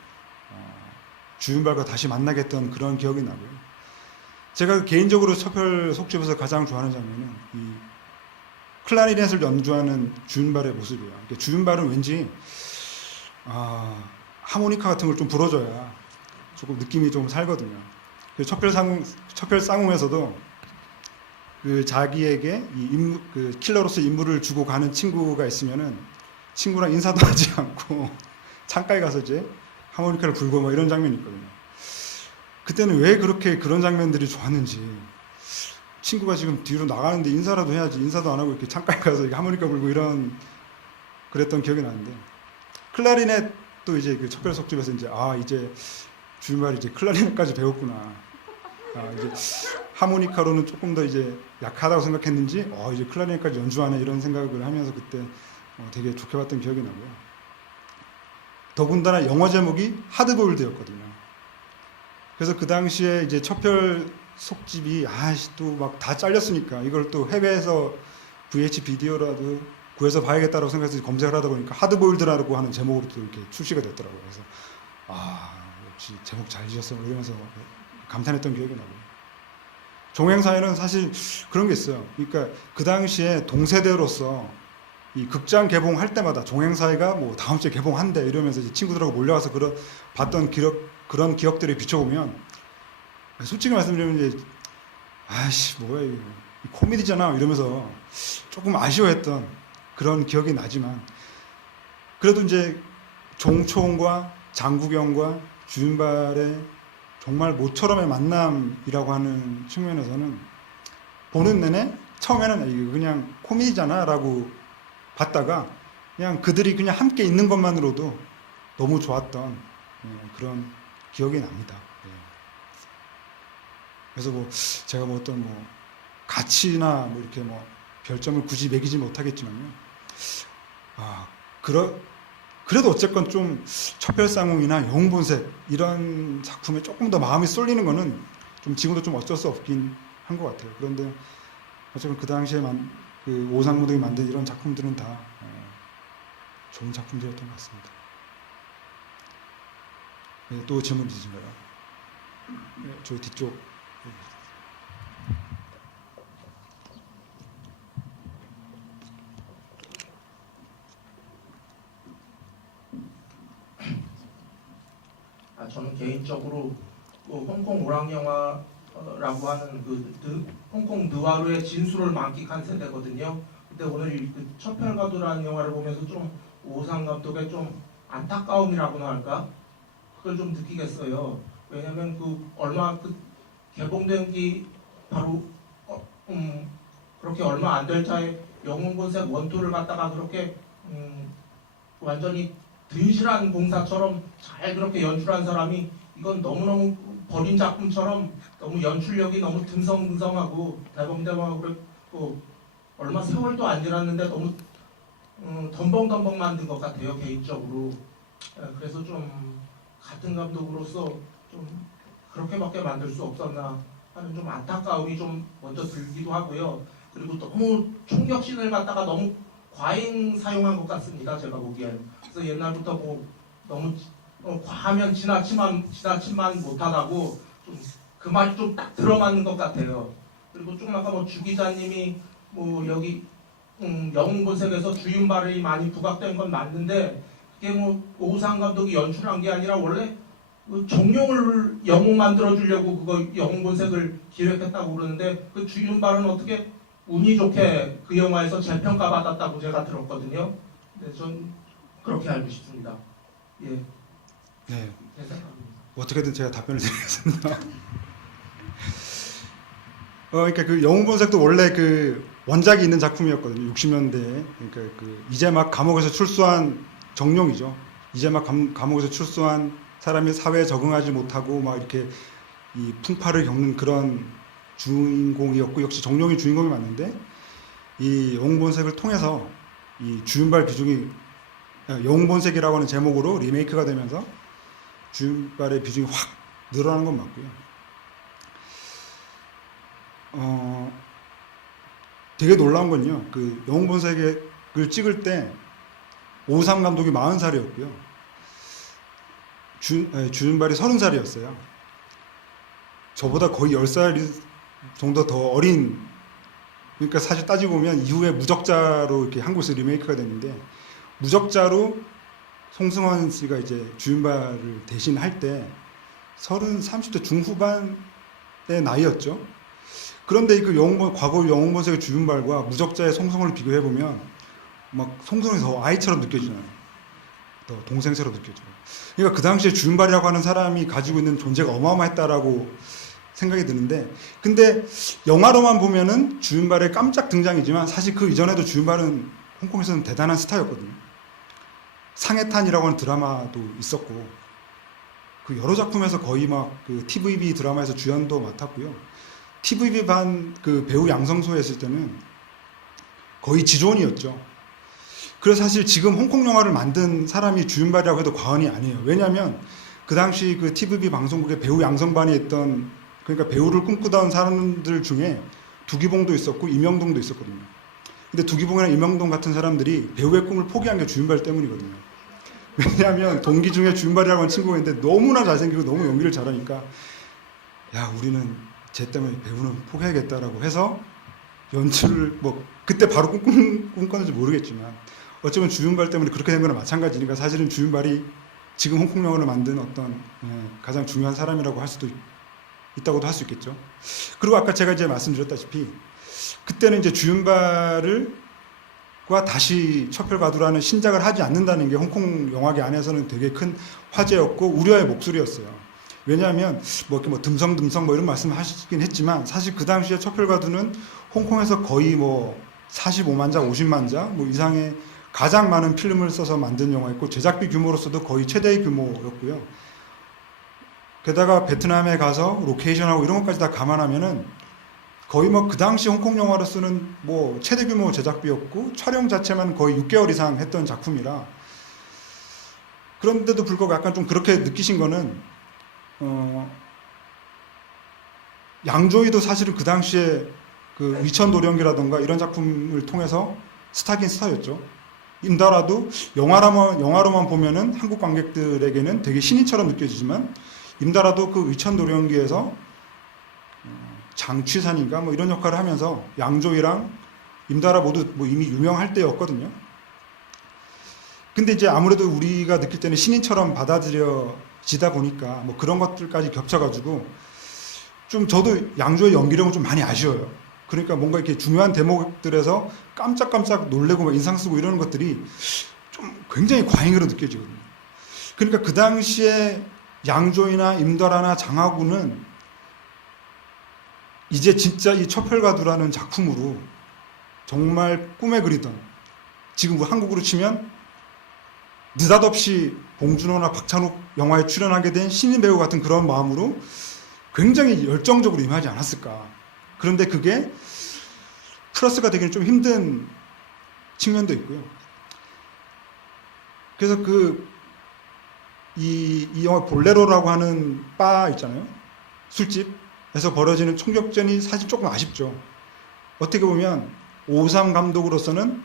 주윤발과 다시 만나게 했던 그런 기억이 나고요. 제가 개인적으로 첩별 속집에서 가장 좋아하는 장면은 이 클라리넷을 연주하는 주윤발의 모습이에요. 그러니까 주윤발은 왠지 하모니카 같은 걸 좀 불어줘야 조금 느낌이 좀 살거든요. 첩별 쌍웅에서도 그 자기에게 그 킬러로서 임무를 주고 가는 친구가 있으면은 친구랑 인사도 하지 않고 창가에 가서 이제 하모니카를 불고 뭐 이런 장면이 있거든요. 그때는 왜 그렇게 그런 장면들이 좋았는지, 친구가 지금 뒤로 나가는데 인사라도 해야지 인사도 안 하고 이렇게 창가에 가서 이렇게 하모니카 불고 그랬던 기억이 나는데, 클라리넷도 이제 그 첩별 속집에서 이제 주말이 이제 클라리넷까지 배웠구나. 이제 하모니카로는 조금 더 이제 약하다고 생각했는지 이제 클라리넷까지 연주하네 이런 생각을 하면서 그때 되게 좋게 봤던 기억이 나고요. 더군다나 영어 제목이 하드보일드였거든요. 그래서 그 당시에 이제 첩별 속집이 또 막 다 잘렸으니까 이걸 또 해외에서 VH 비디오라도 구해서 봐야겠다라고 생각해서 검색을 하다 보니까 하드보일드라고 하는 제목으로 또 이렇게 출시가 됐더라고요. 그래서 역시 제목 잘 지었어 이러면서 감탄했던 기억이 나고요. 종횡사에는 사실 그런 게 있어요. 그러니까 그 당시에 동세대로서 이 극장 개봉할 때마다 종횡사회가 뭐 다음 주에 개봉한대 이러면서 이제 친구들하고 몰려가서 봤던 그런 기억들을 비춰보면 솔직히 말씀드리면 이제 뭐야 이거 코미디잖아 이러면서 조금 아쉬워했던 그런 기억이 나지만, 그래도 이제 종초원과 장국영과 주윤발의 정말 모처럼의 만남이라고 하는 측면에서는 보는 내내 처음에는 이거 그냥 코미디잖아 라고 봤다가 그냥 그들이 그냥 함께 있는 것만으로도 너무 좋았던 그런 기억이 납니다. 그래서 제가 어떤 가치나 이렇게 별점을 굳이 매기지 못하겠지만요. 그래도 어쨌건 좀 첩별쌍웅이나 영웅본색 이런 작품에 조금 더 마음이 쏠리는 거는 좀 지금도 좀 어쩔 수 없긴 한 것 같아요. 그런데 어쨌든 그 당시에 그 오상무등이 만든 이런 작품들은 다 좋은 작품들이었던 것 같습니다. 또 질문 있으신가요? 저 뒤쪽. 저는 개인적으로 홍콩 오락영화라고 하는 홍콩 느와르의 진수를 만끽한 세대거든요. 근데 오늘 그 첩별가두라는 영화를 보면서 좀 오상 감독의 좀 안타까움이라고나 할까? 그걸 좀 느끼겠어요. 왜냐면 얼마 개봉된 게 바로 그렇게 얼마 안 될 차에 영웅본색 원투를 갖다가 그렇게 완전히 든실한 공사처럼 잘 그렇게 연출한 사람이 이건 너무너무 버린 작품처럼 너무 연출력이 너무 듬성듬성하고 대범대범하고 그랬고 얼마 세월도 안 지났는데 너무 덤벙덤벙 만든 것 같아요, 개인적으로. 그래서 좀 같은 감독으로서 좀 그렇게밖에 만들 수 없었나 하는 좀 안타까움이 좀 먼저 들기도 하고요. 그리고 너무 총격신을 갖다가 너무 과잉 사용한 것 같습니다, 제가 보기엔. 그래서 옛날부터 너무 과하면 지나치만 못하다고 좀 그 말이 좀 딱 들어맞는 것 같아요. 그리고 좀 아까 주 기자님이 여기 영웅본색에서 주윤발이 많이 부각된 건 맞는데 그게 오상 감독이 연출한 게 아니라 원래 정룡을 영웅 만들어 주려고 그거 영웅본색을 기획했다고 그러는데 그 주윤발은 어떻게 운이 좋게 그 영화에서 재평가 받았다고 제가 들었거든요. 네, 전 그렇게 알고 싶습니다. 예. 네. 제 생각입니다. 어떻게든 제가 답변을 드리겠습니다. 그러니까 그 영웅본색도 원래 그 원작이 있는 작품이었거든요. 60년대에. 그러니까 그 이제 막 감옥에서 출소한 정룡이죠. 이제 막 감옥에서 출소한 사람이 사회에 적응하지 못하고 막 이렇게 이 풍파를 겪는 그런 주인공이었고, 역시 정룡이 주인공이 맞는데, 이 영웅본색을 통해서 이 주윤발 비중이 영웅본색이라고 하는 제목으로 리메이크가 되면서 주윤발의 비중이 확 늘어나는 건 맞고요. 되게 놀라운 건요. 그 영웅본색을 찍을 때 오삼 감독이 40살이었고요. 주윤발이 30살이었어요. 저보다 거의 10살 정도 더 어린, 그러니까 사실 따지고 보면 이후에 무적자로 이렇게 한국에서 리메이크가 됐는데, 무적자로 송승헌 씨가 이제 주윤발을 대신할 때 30대 중후반의 나이였죠. 그런데 그 과거 영웅본색의 주윤발과 무적자의 송승헌을 비교해 보면 막 송승헌이 더 아이처럼 느껴지잖아요. 더 동생처럼 느껴져요. 그러니까 그 당시에 주윤발이라고 하는 사람이 가지고 있는 존재가 어마어마했다라고 생각이 드는데, 근데 영화로만 보면은 주윤발의 깜짝 등장이지만 사실 그 이전에도 주윤발은 홍콩에서는 대단한 스타였거든요. 상해탄이라고 하는 드라마도 있었고, 그 여러 작품에서 거의 막 그 TVB 드라마에서 주연도 맡았고요. TVB 반 그 배우 양성소에 했을 때는 거의 지존이었죠. 그래서 사실 지금 홍콩 영화를 만든 사람이 주윤발이라고 해도 과언이 아니에요. 왜냐하면 그 당시 그 TVB 방송국에 배우 양성반이 했던, 그러니까 배우를 꿈꾸던 사람들 중에 두기봉도 있었고 임영동도 있었거든요. 근데 두기봉이나 임영동 같은 사람들이 배우의 꿈을 포기한 게 주윤발 때문이거든요. 왜냐하면 동기 중에 주윤발이라고 하는 친구가 있는데 너무나 잘생기고 너무 연기를 잘하니까, 야, 우리는 쟤 때문에 배우는 포기해야겠다라고 해서 연출을 뭐 그때 바로 꿈꿨는지 모르겠지만 어쩌면 주윤발 때문에 그렇게 된 거나 마찬가지니까, 사실은 주윤발이 지금 홍콩 영화를 만든 어떤 가장 중요한 사람이라고 할 수도 있다고도 할 수 있겠죠. 그리고 아까 제가 이제 말씀드렸다시피 그때는 이제 주윤발과 다시 첩혈과두라는 신작을 하지 않는다는 게 홍콩 영화계 안에서는 되게 큰 화제였고 우려의 목소리였어요. 왜냐하면 뭐 이렇게 뭐 듬성듬성 뭐 이런 말씀을 하시긴 했지만, 사실 그 당시에 첩혈과두는 홍콩에서 거의 뭐 45만 자, 50만 자 뭐 이상의 가장 많은 필름을 써서 만든 영화였고, 제작비 규모로서도 거의 최대의 규모였고요. 게다가 베트남에 가서 로케이션하고 이런 것까지 다 감안하면은 거의 뭐 그 당시 홍콩 영화로서는 뭐 최대 규모 제작비였고, 촬영 자체만 거의 6개월 이상 했던 작품이라, 그런데도 불구하고 약간 좀 그렇게 느끼신 거는, 양조위도 사실은 그 당시에 그 위천도령기라던가 이런 작품을 통해서 스타긴 스타였죠. 임다라도 영화로만 보면은 한국 관객들에게는 되게 신인처럼 느껴지지만, 임다라도 그 위천도령기에서 장취산인가 뭐 이런 역할을 하면서 양조위랑 임다라 모두 뭐 이미 유명할 때였거든요. 근데 이제 아무래도 우리가 느낄 때는 신인처럼 받아들여지다 보니까 뭐 그런 것들까지 겹쳐가지고 좀 저도 양조의 연기력은 좀 많이 아쉬워요. 그러니까 뭔가 이렇게 중요한 대목들에서 깜짝깜짝 놀래고 막 인상 쓰고 이러는 것들이 좀 굉장히 과잉으로 느껴지거든요. 그러니까 그 당시에 양조위나 임다라나 장하구는 이제 진짜 이 첩혈과두라는 작품으로 정말 꿈에 그리던, 지금 한국으로 치면 느닷없이 봉준호나 박찬욱 영화에 출연하게 된 신인 배우 같은 그런 마음으로 굉장히 열정적으로 임하지 않았을까. 그런데 그게 플러스가 되기는 좀 힘든 측면도 있고요. 그래서 이 영화 볼레로라고 하는 바 있잖아요. 술집에서 벌어지는 총격전이 사실 조금 아쉽죠. 어떻게 보면 오삼 감독으로서는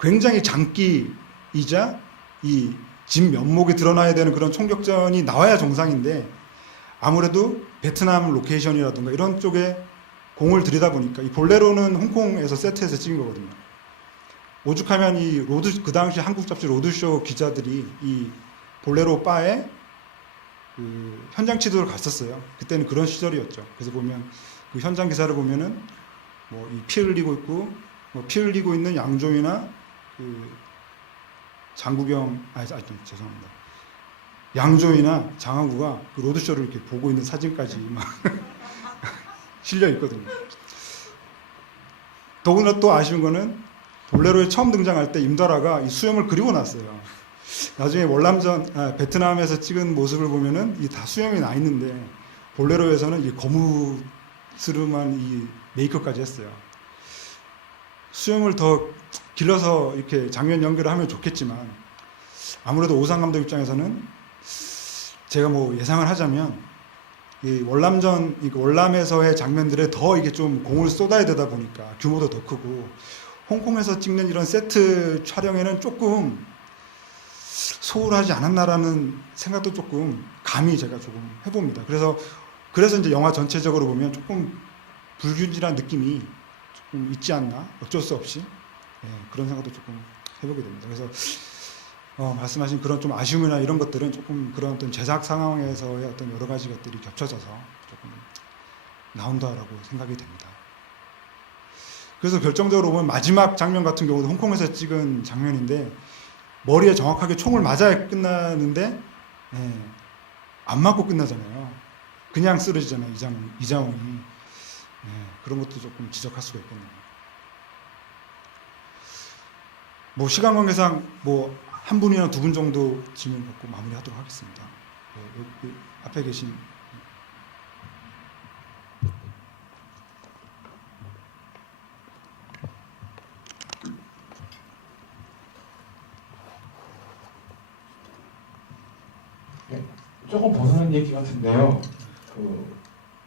굉장히 장기이자 이 진 면목이 드러나야 되는 그런 총격전이 나와야 정상인데, 아무래도 베트남 로케이션이라든가 이런 쪽에 공을 들이다 보니까, 이 볼레로는 홍콩에서 세트에서 찍은 거거든요. 오죽하면 그 당시 한국 잡지 로드쇼 기자들이 이 볼레로 바에 그 현장 취재를 갔었어요. 그때는 그런 시절이었죠. 그래서 보면 그 현장 기사를 보면은 뭐 이 피 흘리고 있고, 뭐 피 흘리고 있는 양조위나 그 죄송합니다. 양조위나 장하구가 그 로드쇼를 이렇게 보고 있는 사진까지 막 실려 있거든요. 더구나 또 아쉬운 거는 볼레로에 처음 등장할 때 임다라가 이 수염을 그리고 났어요. 나중에 베트남에서 찍은 모습을 보면은 이 다 수염이 나 있는데 볼레로에서는 이 거무스름한 이 메이크업까지 했어요. 수염을 더 길러서 이렇게 장면 연결을 하면 좋겠지만 아무래도 오상 감독 입장에서는 제가 뭐 예상을 하자면 이 월남에서의 장면들에 더 이게 좀 공을 쏟아야 되다 보니까 규모도 더 크고 홍콩에서 찍는 이런 세트 촬영에는 조금 소홀하지 않았나라는 생각도 조금 감히 제가 조금 해봅니다. 그래서 이제 영화 전체적으로 보면 조금 불균질한 느낌이 조금 있지 않나 어쩔 수 없이 그런 생각도 조금 해보게 됩니다. 그래서 말씀하신 그런 좀 아쉬움이나 이런 것들은 조금 그런 어떤 제작 상황에서의 어떤 여러 가지 것들이 겹쳐져서 조금 나온다라고 생각이 됩니다. 그래서 결정적으로 보면 마지막 장면 같은 경우도 홍콩에서 찍은 장면인데 머리에 정확하게 총을 맞아야 끝나는데 안 맞고 끝나잖아요. 그냥 쓰러지잖아요. 이장훈이. 그런 것도 조금 지적할 수가 있겠네요. 뭐 시간 관계상 뭐 한 분이나 두 분 정도 질문 받고 마무리하도록 하겠습니다. 여기 앞에 계신 조금 벗어난 얘기 같은데요.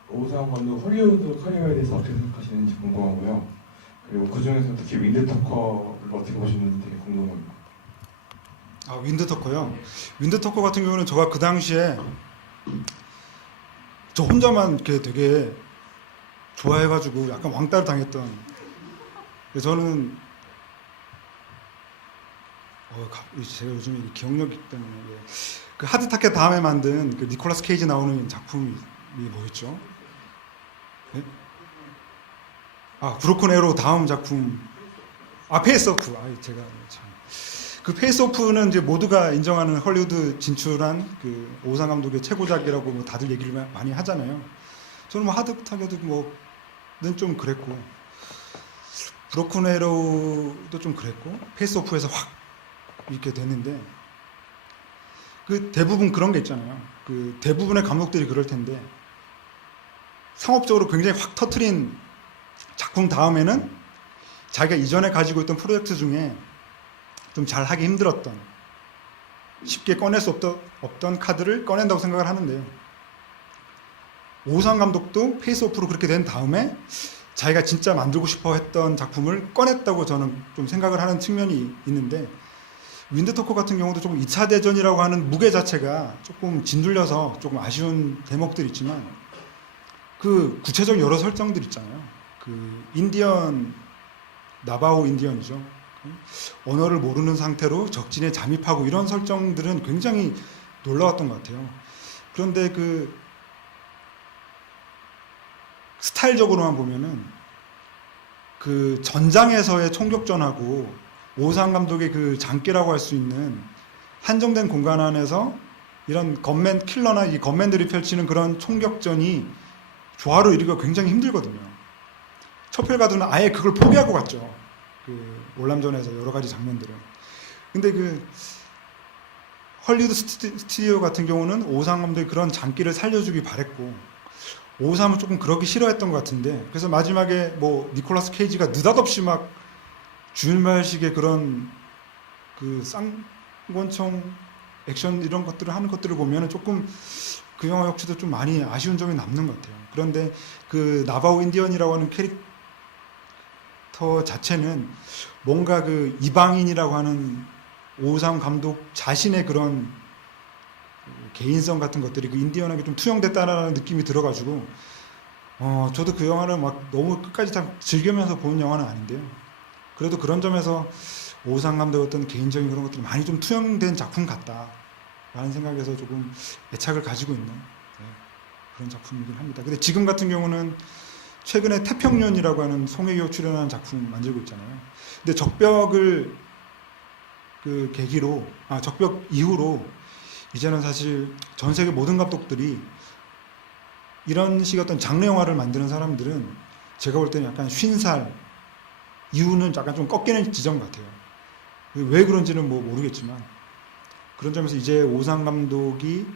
오상 감독 헐리우드 커리어에 대해서 어떻게 생각하시는지 궁금하고요. 그리고 그 중에서 특히 윈드 터커를 어떻게 보시는지 되게 궁금합니다. 윈드 터커요. 윈드 터커 같은 경우는 제가 그 당시에 저 혼자만 이렇게 되게 좋아해가지고 약간 왕따를 당했던. 그래서 저는 제가 요즘에 기억력이 때문에 그 하드 타켓 다음에 만든 그 니콜라스 케이지 나오는 작품이 뭐였죠? 네? 브로큰 에로 다음 작품 페이스오프. 제가 참. 그 페이스오프는 이제 모두가 인정하는 헐리우드 진출한 그 오상 감독의 최고작이라고 뭐 다들 얘기를 많이 하잖아요. 저는 뭐 하드 타겟도 뭐는 좀 그랬고 브로큰 에로도 좀 그랬고 페이스오프에서 확 이렇게 됐는데 그 대부분 그런 게 있잖아요. 그 대부분의 감독들이 그럴 텐데 상업적으로 굉장히 확 터트린 작품 다음에는 자기가 이전에 가지고 있던 프로젝트 중에 좀 잘하기 힘들었던 쉽게 꺼낼 수 없던 카드를 꺼낸다고 생각을 하는데요. 오상 감독도 페이스오프로 그렇게 된 다음에 자기가 진짜 만들고 싶어 했던 작품을 꺼냈다고 저는 좀 생각을 하는 측면이 있는데 윈드 터커 같은 경우도 조금 2차 대전이라고 하는 무게 자체가 조금 진둘려서 조금 아쉬운 대목들이 있지만 그 구체적 여러 설정들 있잖아요. 그 나바오 인디언이죠. 언어를 모르는 상태로 적진에 잠입하고 이런 설정들은 굉장히 놀라웠던 것 같아요. 그런데 그 스타일적으로만 보면은 그 전장에서의 총격전하고 오상 감독의 그 장기라고 할 수 있는 한정된 공간 안에서 이런 건맨 킬러나 이 건맨들이 펼치는 그런 총격전이 조화를 이루기가 굉장히 힘들거든요. 첩혈가두는 아예 그걸 포기하고 갔죠. 그 월남전에서 여러 가지 장면들은. 근데 그 헐리우드 스튜디오 같은 경우는 오상 감독이 그런 장기를 살려주기 바랬고 오삼은 조금 그러기 싫어했던 것 같은데 그래서 마지막에 뭐 니콜라스 케이지가 느닷없이 막 주일말식의 그런 그 쌍권총 액션 이런 것들을 하는 것들을 보면은 조금 그 영화 역시도 좀 많이 아쉬운 점이 남는 것 같아요. 그런데 그 나바오 인디언이라고 하는 캐릭터 자체는 뭔가 그 이방인이라고 하는 오상 감독 자신의 그런 개인성 같은 것들이 그 인디언에게 좀 투영됐다라는 느낌이 들어가지고 저도 그 영화를 막 너무 끝까지 다 즐기면서 본 영화는 아닌데요. 그래도 그런 점에서 오상 감독의 어떤 개인적인 그런 것들이 많이 좀 투영된 작품 같다라는 생각에서 조금 애착을 가지고 있는 그런 작품이긴 합니다. 근데 지금 같은 경우는 최근에 태평년이라고 하는 송혜교 출연한 작품 만들고 있잖아요. 근데 적벽을 그 계기로 적벽 이후로 이제는 사실 전 세계 모든 감독들이 이런 식의 어떤 장르 영화를 만드는 사람들은 제가 볼 때는 약간 50살 이유는 약간 좀 꺾이는 지점 같아요. 왜 그런지는 뭐 모르겠지만 그런 점에서 이제 오상 감독이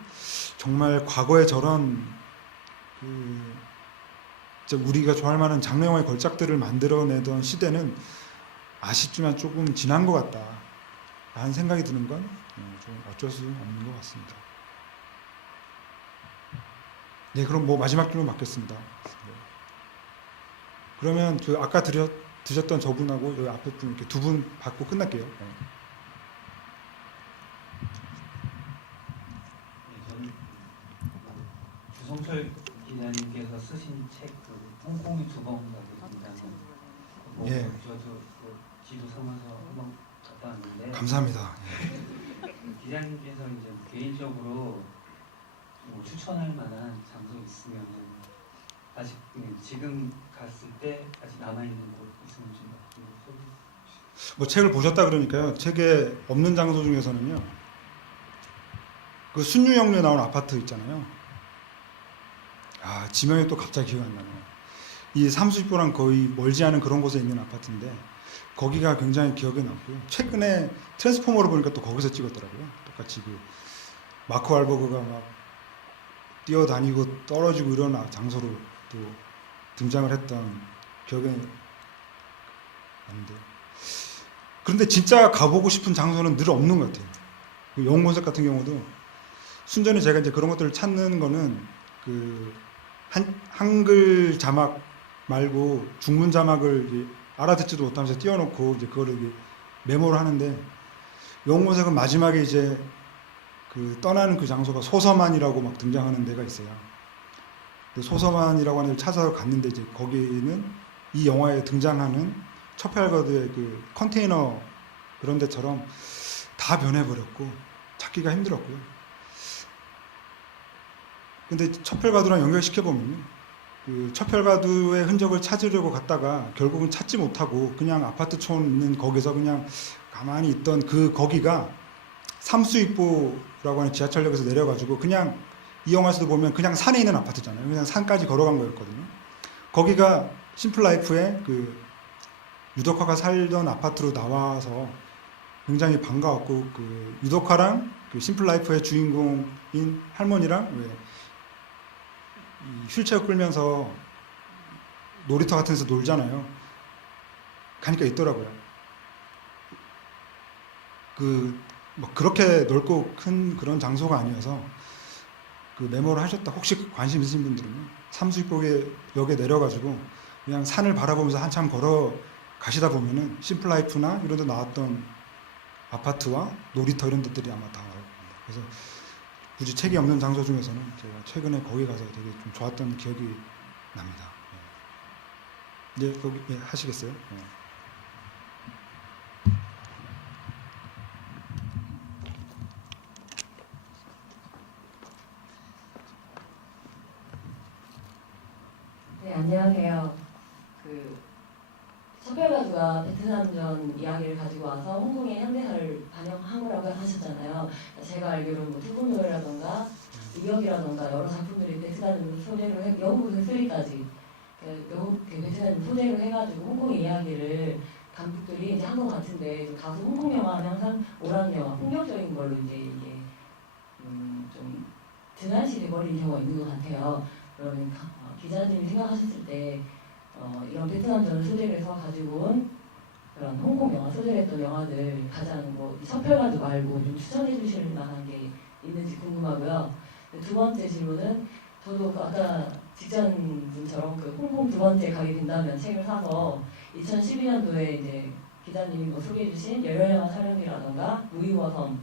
정말 과거에 저런 진짜 우리가 좋아할 만한 장르 영화의 걸작들을 만들어내던 시대는 아쉽지만 조금 지난 것 같다 라는 생각이 드는 건 좀 어쩔 수 없는 것 같습니다. 네, 그럼 뭐 마지막 질문 받겠습니다. 네. 그러면 그 아까 드셨던 저분하고 여기 앞에 분 이렇게 두 분 받고 끝날게요. 네. 저는 주성철 기자님께서 쓰신 책 홍콩이 두 번 가겠습니다. 예. 저도 그 지도 삼아서 한번 갔다 왔는데 감사합니다. 기자님께서 이제 개인적으로 뭐 추천할 만한 장소 있으면 아직 지금 갔을 때 아직 남아 있는 곳 있으면 좀 소개해 뭐 책을 보셨다 그러니까요. 책에 없는 장소 중에서는요. 그 순유영료에 나온 아파트 있잖아요. 아, 지명이 또 갑자기 기억이 안 나네요. 이 삼수입구랑 거의 멀지 않은 그런 곳에 있는 아파트인데 거기가 굉장히 기억에 남고요. 최근에 트랜스포머를 보니까 또 거기서 찍었더라고요. 똑같이 그 마크 왈버그가 막 뛰어다니고 떨어지고 이런 장소로 또 등장을 했던 기억에 나는데 그런데 진짜 가보고 싶은 장소는 늘 없는 것 같아요. 그 영웅본색 같은 경우도 순전히 제가 이제 그런 것들을 찾는 거는 그 한글 자막 말고 중문 자막을 이제 알아듣지도 못하면서 띄워놓고 이제 그거를 이제 메모를 하는데 영웅본색은 마지막에 이제 그 떠나는 그 장소가 소서만이라고 막 등장하는 데가 있어요. 소서만이라고 하는 데를 찾아서 갔는데 이제 거기는 이 영화에 등장하는 처펠가드의 그 컨테이너 그런 데처럼 다 변해버렸고 찾기가 힘들었고요. 근데 처펠가드랑 연결시켜보면 그 처펠가드의 흔적을 찾으려고 갔다가 결국은 찾지 못하고 그냥 아파트촌 있는 거기서 그냥 가만히 있던 그 거기가 삼수입보라고 하는 지하철역에서 내려가지고 그냥 이 영화에서도 보면 그냥 산에 있는 아파트잖아요. 그냥 산까지 걸어간 거였거든요. 거기가 심플라이프의 그 유덕화가 살던 아파트로 나와서 굉장히 반가웠고 그 유덕화랑 그 심플라이프의 주인공인 할머니랑 왜 이 휠체어 끌면서 놀이터 같은 데서 놀잖아요. 가니까 있더라고요. 뭐 그렇게 넓고 큰 그런 장소가 아니어서 그 메모를 하셨다. 혹시 관심 있으신 분들은요. 삼수입구역에 내려가지고 그냥 산을 바라보면서 한참 걸어 가시다 보면은 심플라이프나 이런 데 나왔던 아파트와 놀이터 이런 데들이 아마 다 나올 겁니다. 그래서 굳이 책이 없는 장소 중에서는 제가 최근에 거기 가서 되게 좀 좋았던 기억이 납니다. 네, 거기 하시겠어요? 네. 네, 안녕하세요. 그 처펠가드가 베트남전 이야기를 가지고 와서 홍콩의 현대사를 반영한 거라고 하셨잖아요. 제가 알기로는 뭐 투분노래라던가 의역이라던가 여러 작품들이 베트남을 소재로 해, 영국에서 쓰리까지 베트남 소재로 해가지고 홍콩의 이야기를 감독들이 이제 한 것 같은데 다소 홍콩 영화는 항상 오락 영화, 폭력적인 걸로 이제 이게 좀 등한시돼 버린 경우가 있는 것 같아요. 그러면 기자님이 생각하셨을 때 이런 베트남전을 소재로 해서 가지고 온 그런 홍콩 영화 소재로 했던 영화들 가장 뭐 처펠가드 말고 좀 추천해 주실 만한 게 있는지 궁금하고요. 두 번째 질문은 저도 그 아까 직전분처럼 그 홍콩 두 번째 가게 된다면 책을 사서 2012년도에 이제 기자님이 뭐 소개해 주신 여러 촬영이라던가 무이와 섬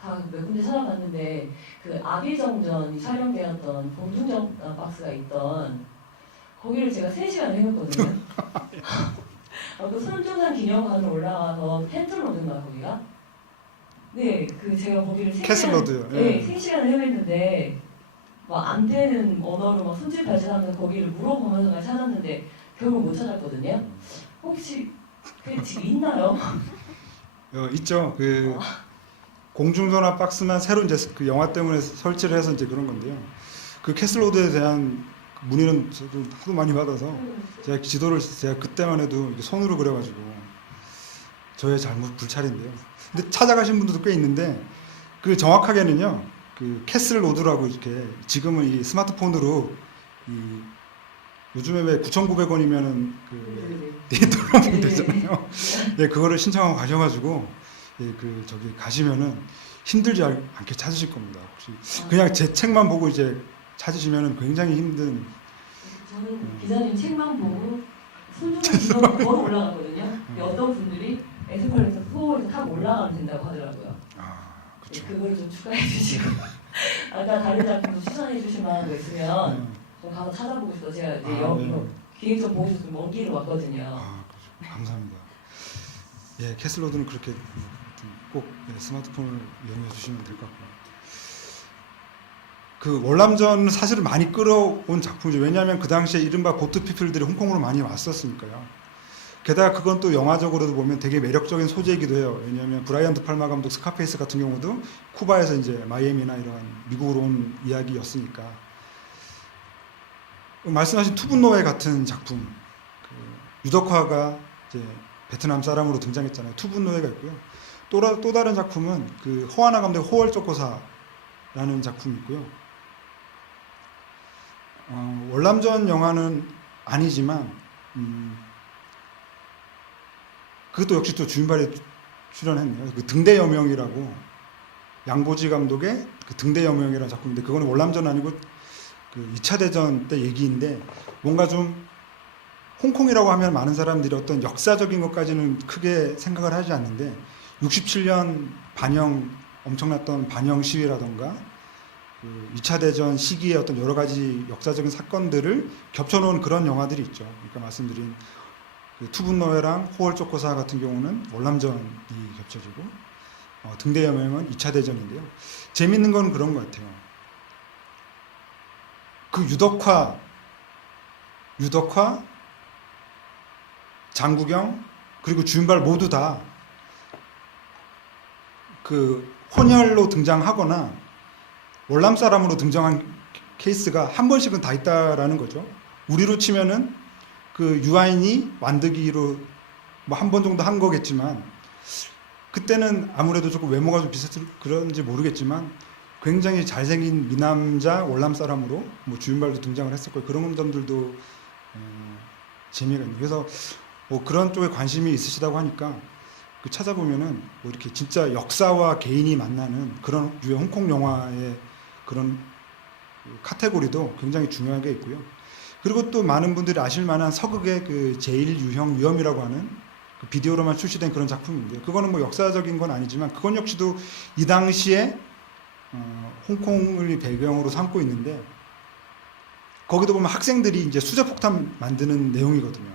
다 몇 군데 찾아봤는데 그 아비정전이 촬영되었던 봉준정 박스가 있던 거기를 제가 3시간 헤맸거든요. 그 손조산 기념관으로 올라가서 펜트로드인가 거기가? 네, 그 제가 거기를 3시간, 캐슬로드요. 네, 3시간을 헤맸는데 막 안 되는 언어로 막 손짓발짓하면서 거기를 물어보면서 찾았는데 결국 못 찾았거든요. 혹시 그 지금 있나요? 있죠. 그 공중전화 박스만 새로 이제 그 영화 때문에 설치를 해서 이제 그런 건데요. 그 캐슬로드에 대한 문의는 저도 하도 많이 받아서 제가 지도를 제가 그때만 해도 이렇게 손으로 그려가지고 저의 잘못 불찰인데요. 근데 찾아가신 분들도 꽤 있는데 그 정확하게는요 그 캐슬 로드라고 이렇게 지금은 이 스마트폰으로 이 요즘에 왜 9,900원이면은 그 데이터로밍 되잖아요. 예, 그거를 신청하고 가셔가지고 예, 그 저기 가시면은 힘들지 않게 찾으실 겁니다. 혹시 그냥 제 책만 보고 이제 찾으시면은 굉장히 힘든. 저는 기자님 책만 보고 손좀 걸어 올라갔거든요. 근데 어떤 분들이 에스컬레이터 플로어에서 타고 올라가면 된다고 하더라고요. 아, 네, 그렇죠. 그걸 좀 추가해 주시고 아까 다른 작품도 추천해 주실 만한 거 있으면 좀 가서 찾아보고 싶어요. 제가 이제 여기 네. 기획서 보셔서 먼 길을 왔거든요. 아, 그렇죠. 감사합니다. 예, 캐슬로드는 그렇게 꼭 예, 스마트폰을 이용해 주시면 될 것 같고요. 그 월남전은 사실은 많이 끌어온 작품이죠. 왜냐하면 그 당시에 이른바 보트 피플들이 홍콩으로 많이 왔었으니까요. 게다가 그건 또 영화적으로도 보면 되게 매력적인 소재이기도 해요. 왜냐하면 브라이언 드 팔마 감독 스카페이스 같은 경우도 쿠바에서 이제 마이애미나 이런 미국으로 온 이야기였으니까. 말씀하신 투분노에 같은 작품, 그 유덕화가 이제 베트남 사람으로 등장했잖아요. 투분노에가 있고요. 또 다른 작품은 그 허하나 감독의 호월조코사라는 작품이 있고요. 월남전 영화는 아니지만 그것도 역시 또 주인발에 출연했네요. 그 등대 여명이라고 양보지 감독의 그 등대 여명이라는 작품인데 그거는 월남전 아니고 그 2차 대전 때 얘기인데 뭔가 좀 홍콩이라고 하면 많은 사람들이 어떤 역사적인 것까지는 크게 생각을 하지 않는데 67년 엄청났던 반영 시위라던가 그 2차 대전 시기의 어떤 여러 가지 역사적인 사건들을 겹쳐놓은 그런 영화들이 있죠. 그러니까 말씀드린 그 투분노회랑 호월조코사 같은 경우는 월남전이 겹쳐지고 등대여명은 2차 대전인데요. 재밌는 건 그런 것 같아요. 그 유덕화, 장국영 그리고 주윤발 모두 다 그 혼혈로 등장하거나 월남 사람으로 등장한 케이스가 한 번씩은 다 있다라는 거죠. 우리로 치면은 그 유아인이 완득이로 뭐 한 번 정도 한 거겠지만 그때는 아무래도 조금 외모가 좀 비슷해서 그런지 모르겠지만 굉장히 잘생긴 미남자 월남 사람으로 뭐 주윤발도 등장을 했었고 그런 점들도 재미가 있는. 그래서 뭐 그런 쪽에 관심이 있으시다고 하니까 그 찾아보면은 뭐 이렇게 진짜 역사와 개인이 만나는 그런 유해 홍콩 영화의 그런 카테고리도 굉장히 중요하게 있고요. 그리고 또 많은 분들이 아실 만한 서극의 그 제1유형 위험이라고 하는 그 비디오로만 출시된 그런 작품인데요. 그거는 뭐 역사적인 건 아니지만 그건 역시도 이 당시에 홍콩을 배경으로 삼고 있는데 거기도 보면 학생들이 이제 수제폭탄 만드는 내용이거든요.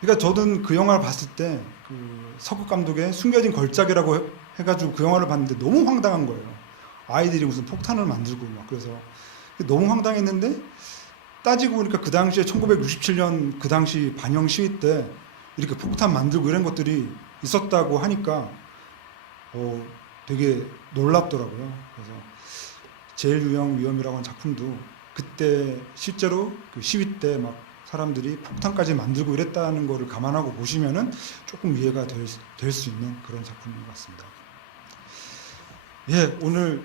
그러니까 저는 그 영화를 봤을 때 그 서극 감독의 숨겨진 걸작이라고 해가지고 그 영화를 봤는데 너무 황당한 거예요. 아이들이 무슨 폭탄을 만들고 막 그래서 너무 황당했는데 따지고 보니까 그 당시에 1967년 그 당시 반영 시위 때 이렇게 폭탄 만들고 이런 것들이 있었다고 하니까 되게 놀랍더라고요. 그래서 제1유형 위험이라고 하는 작품도 그때 실제로 그 시위 때 막 사람들이 폭탄까지 만들고 이랬다는 거를 감안하고 보시면은 조금 이해가 될 수 있는 그런 작품인 것 같습니다. 예, 오늘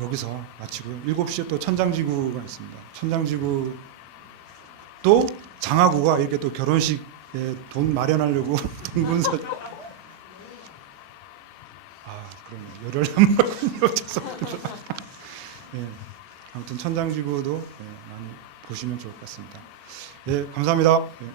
여기서 마치고요. 7시에 또 천장지구가 있습니다. 천장지구 또 장하구가 이렇게 또 결혼식에 돈 마련하려고 동분서 그러네. 열혈 남마군요. 죄송합니다. 예, 아무튼 천장지구도 많이 보시면 좋을 것 같습니다. 예, 감사합니다. 예.